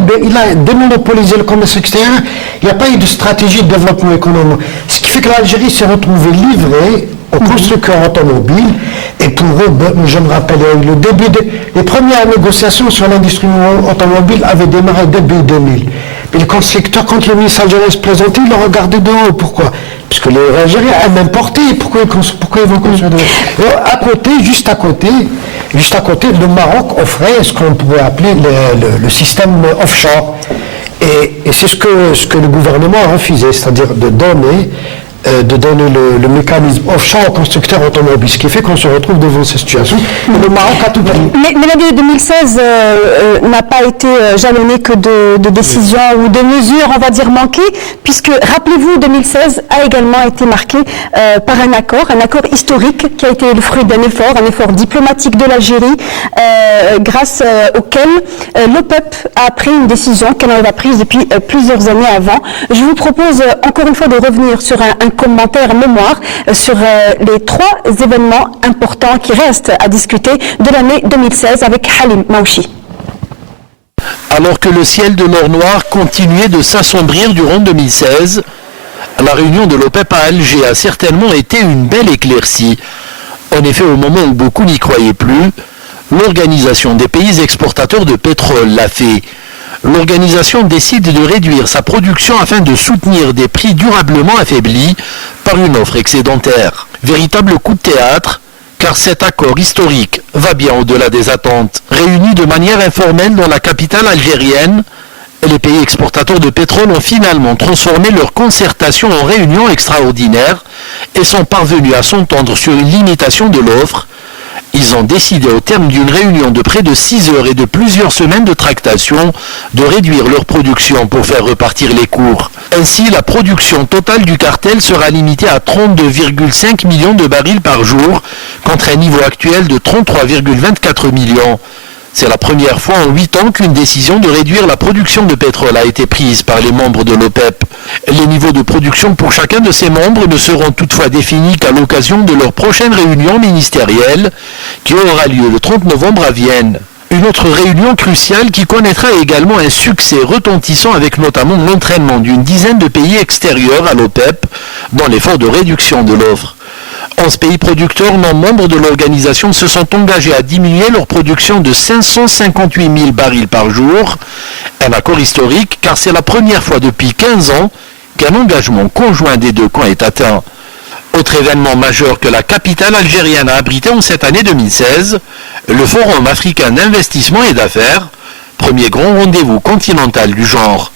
démonopolisé le commerce extérieur, il n'y a pas eu de stratégie de développement économique. Ce qui fait que l'Algérie s'est retrouvée livrée aux constructeurs automobiles. Et pour eux, je me rappelle, le début les premières négociations sur l'industrie automobile avaient démarré début 2000. Mais les constructeurs, quand le ministre algérien se présentait, ils le regardaient de haut. Pourquoi? Parce que les Algériens aiment importer. Pourquoi ils vont construire de haut? Juste à côté, le Maroc offrait ce qu'on pourrait appeler le système offshore. Et c'est ce que le gouvernement a refusé, c'est-à-dire de donner le mécanisme offshore aux constructeurs automobiles, ce qui fait qu'on se retrouve devant ces situations. Et le Maroc a tout pris. Mais l'année 2016 n'a pas été jalonnée que de décisions ou de mesures, on va dire, manquées, puisque, rappelez-vous, 2016 a également été marqué par un accord historique qui a été le fruit d'un effort diplomatique de l'Algérie, grâce auquel l'OPEP a pris une décision qu'elle avait prise depuis plusieurs années avant. Je vous propose encore une fois de revenir sur un commentaire mémoire sur les 3 événements importants qui restent à discuter de l'année 2016 avec Halim Maouchi. Alors que le ciel de l'or noir continuait de s'assombrir durant 2016, la réunion de l'OPEP à Alger a certainement été une belle éclaircie. En effet, au moment où beaucoup n'y croyaient plus, l'Organisation des pays exportateurs de pétrole l'a fait. L'organisation décide de réduire sa production afin de soutenir des prix durablement affaiblis par une offre excédentaire. Véritable coup de théâtre, car cet accord historique va bien au-delà des attentes. Réunis de manière informelle dans la capitale algérienne, les pays exportateurs de pétrole ont finalement transformé leur concertation en réunion extraordinaire et sont parvenus à s'entendre sur une limitation de l'offre. Ils ont décidé au terme d'une réunion de près de 6 heures et de plusieurs semaines de tractation de réduire leur production pour faire repartir les cours. Ainsi, la production totale du cartel sera limitée à 32,5 millions de barils par jour contre un niveau actuel de 33,24 millions. C'est la première fois en 8 ans qu'une décision de réduire la production de pétrole a été prise par les membres de l'OPEP. Les niveaux de production pour chacun de ces membres ne seront toutefois définis qu'à l'occasion de leur prochaine réunion ministérielle qui aura lieu le 30 novembre à Vienne. Une autre réunion cruciale qui connaîtra également un succès retentissant avec notamment l'entraînement d'une dizaine de pays extérieurs à l'OPEP dans l'effort de réduction de l'offre. 11 pays producteurs non membres de l'organisation se sont engagés à diminuer leur production de 558 000 barils par jour. Un accord historique car c'est la première fois depuis 15 ans qu'un engagement conjoint des deux camps est atteint. Autre événement majeur que la capitale algérienne a abrité en cette année 2016, le Forum africain d'investissement et d'affaires, premier grand rendez-vous continental du genre.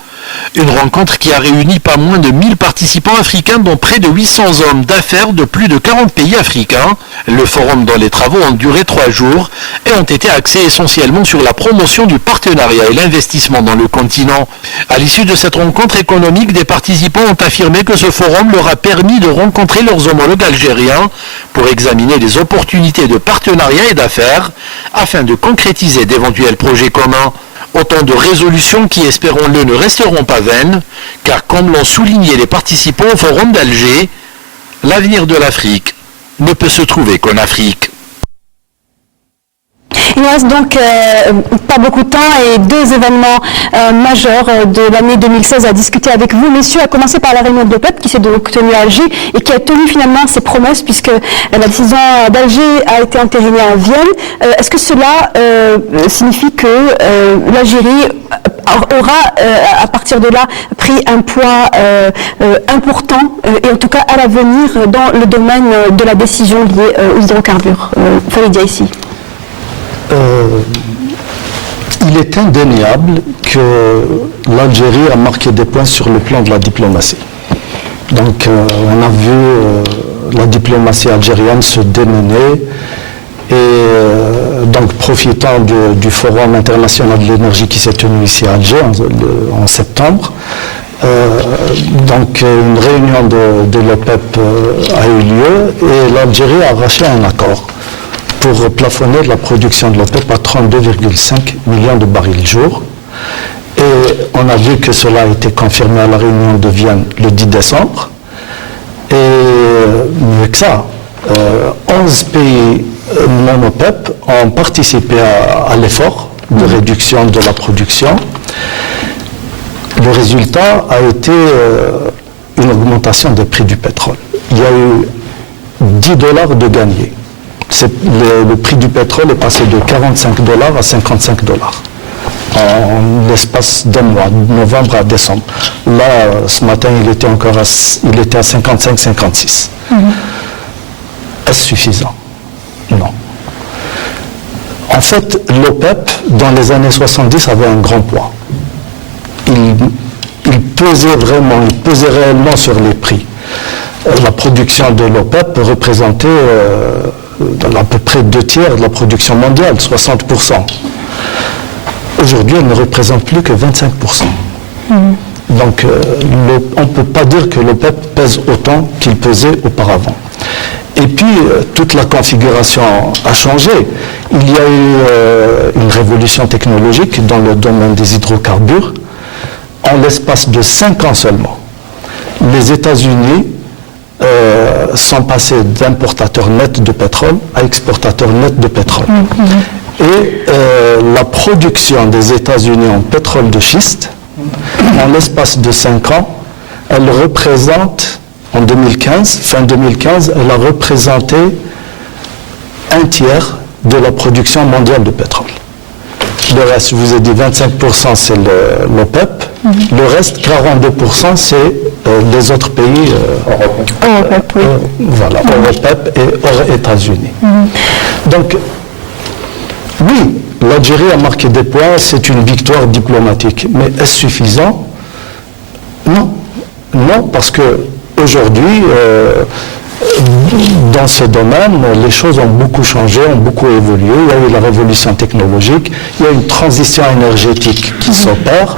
Une rencontre qui a réuni pas moins de 1000 participants africains dont près de 800 hommes d'affaires de plus de 40 pays africains. Le forum dont les travaux ont duré 3 jours et ont été axés essentiellement sur la promotion du partenariat et l'investissement dans le continent. À l'issue de cette rencontre économique, des participants ont affirmé que ce forum leur a permis de rencontrer leurs homologues algériens pour examiner les opportunités de partenariat et d'affaires afin de concrétiser d'éventuels projets communs. Autant de résolutions qui, espérons-le, ne resteront pas vaines, car comme l'ont souligné les participants au Forum d'Alger, l'avenir de l'Afrique ne peut se trouver qu'en Afrique. Il nous reste donc pas beaucoup de temps et deux événements majeurs de l'année 2016 à discuter avec vous, messieurs, à commencer par la réunion de l'OPEP qui s'est donc tenue à Alger et qui a tenu finalement ses promesses puisque la décision d'Alger a été entérinée en Vienne. Est-ce que cela signifie que l'Algérie aura à partir de là pris un poids important et en tout cas à l'avenir dans le domaine de la décision liée aux hydrocarbures? Faridia ici. Il est indéniable que l'Algérie a marqué des points sur le plan de la diplomatie. Donc on a vu la diplomatie algérienne se démener et donc profitant du Forum international de l'énergie qui s'est tenu ici à Alger en septembre. Donc une réunion de l'OPEP a eu lieu et l'Algérie a arraché un accord pour plafonner la production de l'OPEP à 32,5 millions de barils jour. Et on a vu que cela a été confirmé à la réunion de Vienne le 10 décembre. Et mieux que ça, 11 pays non OPEP ont participé à l'effort de réduction de la production. Le résultat a été une augmentation des prix du pétrole. Il y a eu $10 de gagnés. Le prix du pétrole est passé de $45 à $55 en l'espace d'un mois, de novembre à décembre. Là, ce matin, il était à 55-56. Est-ce suffisant? Non. En fait, l'OPEP, dans les années 70, avait un grand poids. Il pesait réellement sur les prix. La production de l'OPEP représentait à peu près 2/3 de la production mondiale, 60%. Aujourd'hui, elle ne représente plus que 25%. Donc, on ne peut pas dire que l'OPEP pèse autant qu'il pesait auparavant. Et puis, toute la configuration a changé. Il y a eu une révolution technologique dans le domaine des hydrocarbures. En l'espace de 5 ans seulement, les États-Unis sont passés d'importateurs nets de pétrole à exportateurs nets de pétrole. Et la production des États-Unis en pétrole de schiste, en l'espace de 5 ans, elle représente, en 2015, fin 2015, elle a représenté 1/3 de la production mondiale de pétrole. Le reste, je vous ai dit 25% c'est l'OPEP, le reste 42% c'est les autres pays OPEP, oui. Voilà, OPEP et hors États-Unis. Donc, oui, l'Algérie a marqué des points, c'est une victoire diplomatique, mais est-ce suffisant? Non. Non, parce que aujourd'hui, dans ce domaine, les choses ont beaucoup changé, ont beaucoup évolué. Il y a eu la révolution technologique, il y a une transition énergétique qui s'opère.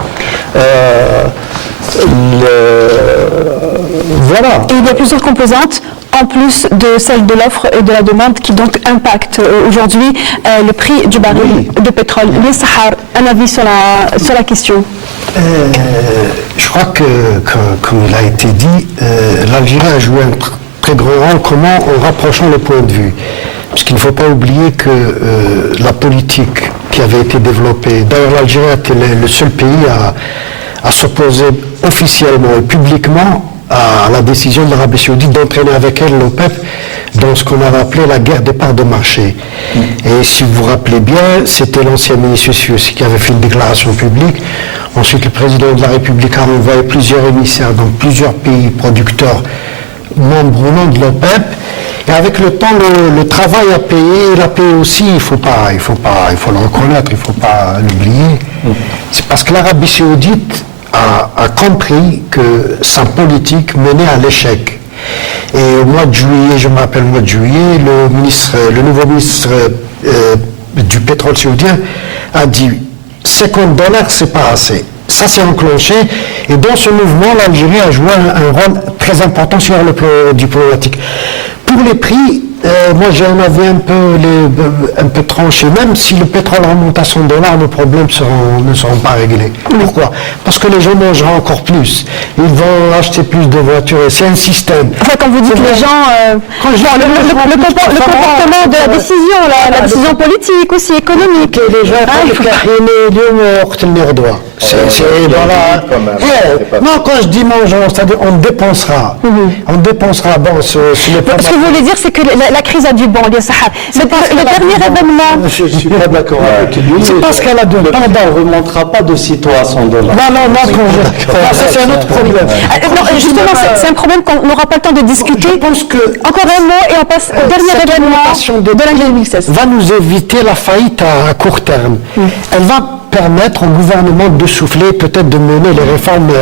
Voilà. Et il y a plusieurs composantes, en plus de celle de l'offre et de la demande, qui donc impactent aujourd'hui le prix du baril de pétrole. Le Sahar, un avis sur la question? Je crois que, comme il a été dit, l'Algérie a joué un très grand rôle, comment en rapprochant les points de vue. Parce qu'il ne faut pas oublier que la politique qui avait été développée, d'ailleurs l'Algérie était le seul pays à s'opposer officiellement et publiquement à la décision de l'Arabie Saoudite d'entraîner avec elle l'OPEP dans ce qu'on avait appelé la guerre des parts de marché. Et si vous vous rappelez bien, c'était l'ancien ministre Sissi qui avait fait une déclaration publique. Ensuite, le président de la République a envoyé plusieurs émissaires dans plusieurs pays producteurs membres au nom de l'OPEP. Et avec le temps, le travail a payé, il a payé aussi, il faut le reconnaître, il ne faut pas l'oublier. C'est parce que l'Arabie Saoudite a compris que sa politique menait à l'échec. Et au mois de juillet, je me rappelle le mois de juillet, le nouveau ministre du pétrole saoudien a dit $50, c'est pas assez. Ça s'est enclenché et dans ce mouvement, l'Algérie a joué un rôle très important sur le plan diplomatique. Pour les prix, moi j'en avais un peu tranché. Même si le pétrole remonte à $100, nos problèmes ne seront pas réglés. Pourquoi? Parce que les gens mangeront encore plus. Ils vont acheter plus de voitures. C'est un système. Enfin, quand vous dites les gens, le comportement de la décision, la décision politique aussi, économique. Les gens, non, quand je dis mangeons, c'est-à-dire on dépensera. On dépensera. Bon, Ce que vous voulez dire, c'est que la crise a du bon, le dernier événement. Je ne suis pas d'accord avec lui. C'est parce qu'elle a de le pardon ne remontera pas de sitôt à $100. Non, ça c'est un autre problème. Non, justement, c'est un problème qu'on n'aura pas le temps de discuter. Je pense que encore un mot et on passe au dernier événement de l'année 2016. Va nous éviter la faillite à court terme. Elle va permettre au gouvernement de souffler, peut-être de mener les réformes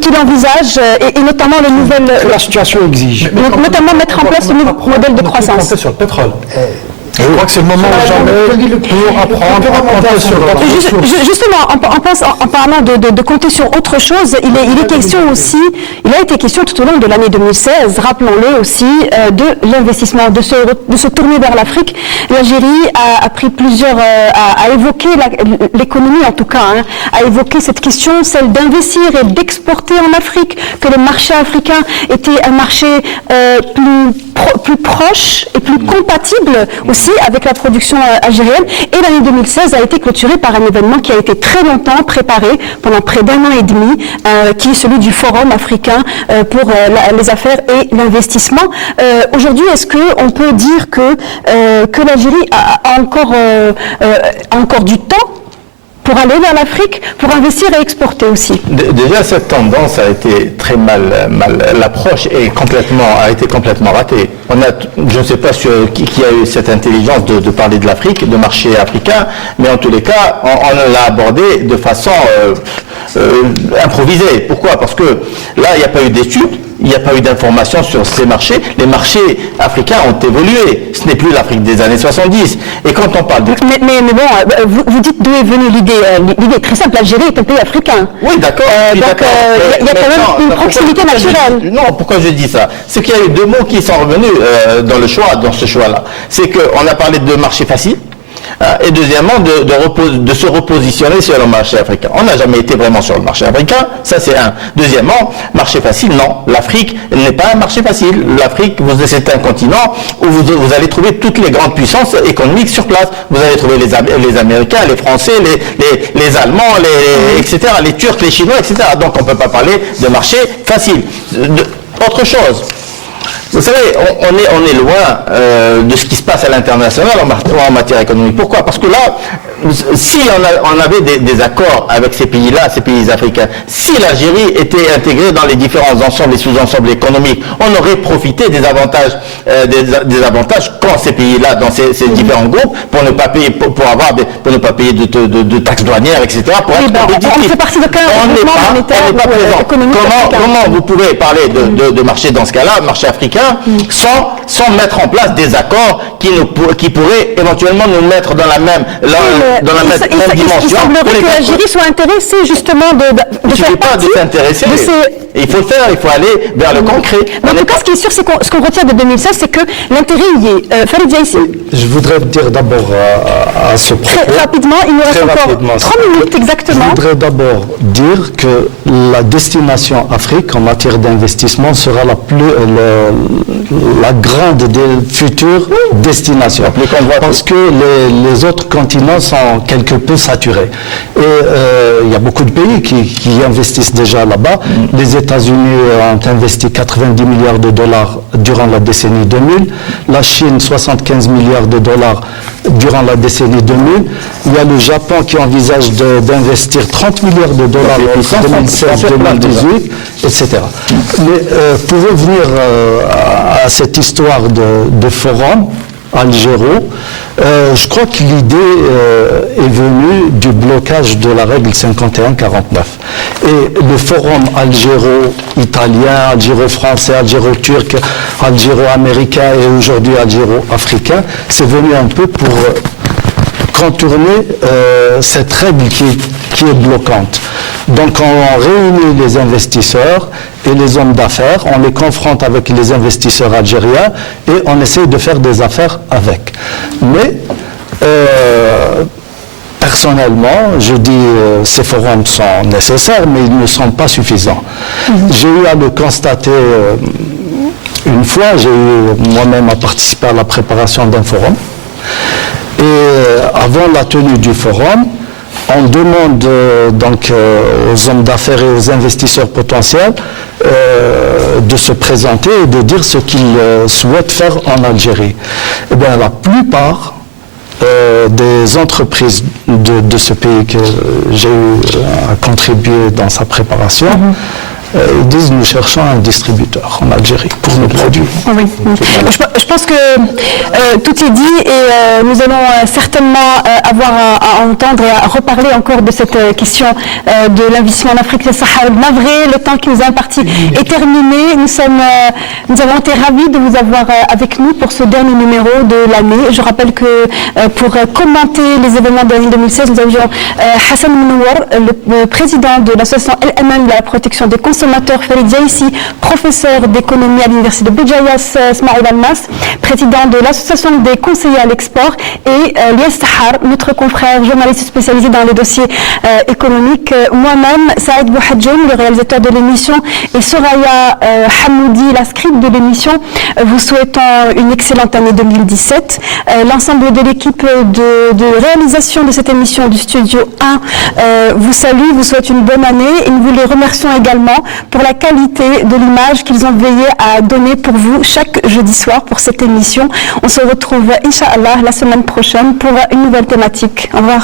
qu'il envisage, et notamment le nouvel... que la situation exige. Notamment mettre en place le nouveau modèle de croissance. Sur le pétrole. Je crois que c'est le moment jamais pour apprendre à compter sur le pétrole. Justement, en parlant de compter sur autre chose, il est question aussi, il a été question tout au long de l'année 2016, rappelons-le aussi, de l'investissement, de se tourner vers l'Afrique. L'Algérie a pris a évoqué l'économie en tout cas, a évoqué cette question, celle d'investir et d'exporter en Afrique, que le marché africain était un marché plus proche et plus compatible aussi avec la production algérienne. Et l'année 2016 a été clôturée par un événement qui a été très longtemps préparé, pendant près d'1 an et demi, qui est celui du Forum africain pour les affaires et l'investissement. Aujourd'hui, est-ce qu'on peut dire que l'Algérie a encore du temps pour aller vers l'Afrique, pour investir et exporter aussi? Déjà, cette tendance a été très mal l'approche a été complètement ratée. Je ne sais pas qui a eu cette intelligence de parler de l'Afrique, de marché africain, mais en tous les cas, on l'a abordé de façon improvisée. Pourquoi? Parce que là, il n'y a pas eu d'études. Il n'y a pas eu d'informations sur ces marchés. Les marchés africains ont évolué. Ce n'est plus l'Afrique des années 70. Et quand on parle de... Mais bon, vous dites d'où est venue l'idée. L'idée est très simple. L'Algérie est un pays africain. Oui, d'accord. Donc, il y a quand même une proximité naturelle. Non, pourquoi je dis ça? C'est qu'il y a eu deux mots qui sont revenus dans ce choix-là. C'est qu'on a parlé de marché facile. Et deuxièmement, de se repositionner sur le marché africain. On n'a jamais été vraiment sur le marché africain, ça c'est un. Deuxièmement, marché facile, non. L'Afrique n'est pas un marché facile. L'Afrique, c'est un continent où vous allez trouver toutes les grandes puissances économiques sur place. Vous allez trouver les Américains, les Français, les Allemands, etc., les Turcs, les Chinois, etc. Donc on ne peut pas parler de marché facile. Autre chose. Vous savez, on est loin de ce qui se passe à l'international en matière économique. Pourquoi? Parce que là, si on avait des accords avec ces pays-là, ces pays africains, si l'Algérie était intégrée dans les différents ensembles et sous-ensembles économiques, on aurait profité des avantages qu'ont ces pays-là dans ces différents groupes pour ne pas payer de taxes douanières, etc. Pour être compétitifs. On fait partie de on n'est pas présent. Comment vous pouvez parler de marché dans ce cas-là, marché africain, sans mettre en place des accords qui pourraient éventuellement nous mettre dans la même dimension. Il semblerait que l'Algérie soit intéressée justement de faire partie de ces... Il faut le faire, il faut aller vers le concret. Mais en tout cas, ce qui est sûr, c'est ce qu'on retient de 2016, c'est que l'intérêt y est. Farid Diaïssi. Je voudrais dire d'abord à ce propos... Très rapidement, il nous reste encore 3 minutes exactement. Je voudrais d'abord dire que la destination Afrique en matière d'investissement sera la grande des futures destinations. Parce que les autres continents sont quelque peu saturés. Et il y a beaucoup de pays qui investissent déjà là-bas. Les États-Unis ont investi 90 milliards de dollars durant la décennie 2000. La Chine, 75 milliards de dollars durant la décennie 2000. Il y a le Japon qui envisage d'investir 30 milliards de dollars en 2016-2018, etc. Mais pour revenir à cette histoire de forum algéro, je crois que l'idée est venue du blocage de la règle 51-49. Et le forum algéro-italien, algéro-français, algéro-turc, algéro-américain et aujourd'hui algéro-africain, c'est venu un peu pour contourner cette règle qui est bloquante. Donc on réunit les investisseurs et les hommes d'affaires, on les confronte avec les investisseurs algériens et on essaie de faire des affaires avec. Mais personnellement, je dis ces forums sont nécessaires, mais ils ne sont pas suffisants. J'ai eu à le constater une fois, j'ai eu moi-même à participer à la préparation d'un forum. Et avant la tenue du forum, on demande donc aux hommes d'affaires et aux investisseurs potentiels de se présenter et de dire ce qu'ils souhaitent faire en Algérie. Eh bien, la plupart des entreprises de ce pays que j'ai eu à contribuer dans sa préparation, ils disent nous cherchons un distributeur en Algérie pour nos produits. Oui. Je pense que tout est dit et nous allons certainement avoir à entendre et à reparler encore de cette question de l'investissement en Afrique subsaharienne. Navré, le temps qui nous est imparti est terminé. Nous avons été ravis de vous avoir avec nous pour ce dernier numéro de l'année. Je rappelle que pour commenter les événements de l'année 2016, nous avions Hassan Menouar, le président de l'association LMN de la protection des consommateurs, Farid Jaissi, professeur d'économie à l'université de Béjaïa, Smaïl Almas, président de l'association des conseillers à l'export, et Lies Tahar, notre confrère journaliste spécialisé dans les dossiers économiques. Moi-même, Saïd Bouhadjoun, le réalisateur de l'émission, et Soraya Hamoudi, la scribe de l'émission, vous souhaitons une excellente année 2017. L'ensemble de l'équipe de réalisation de cette émission du Studio 1 vous salue, vous souhaite une bonne année et nous vous les remercions également pour la qualité de l'image qu'ils ont veillé à donner pour vous chaque jeudi soir pour cette émission. On se retrouve, Inch'Allah, la semaine prochaine pour une nouvelle thématique. Au revoir.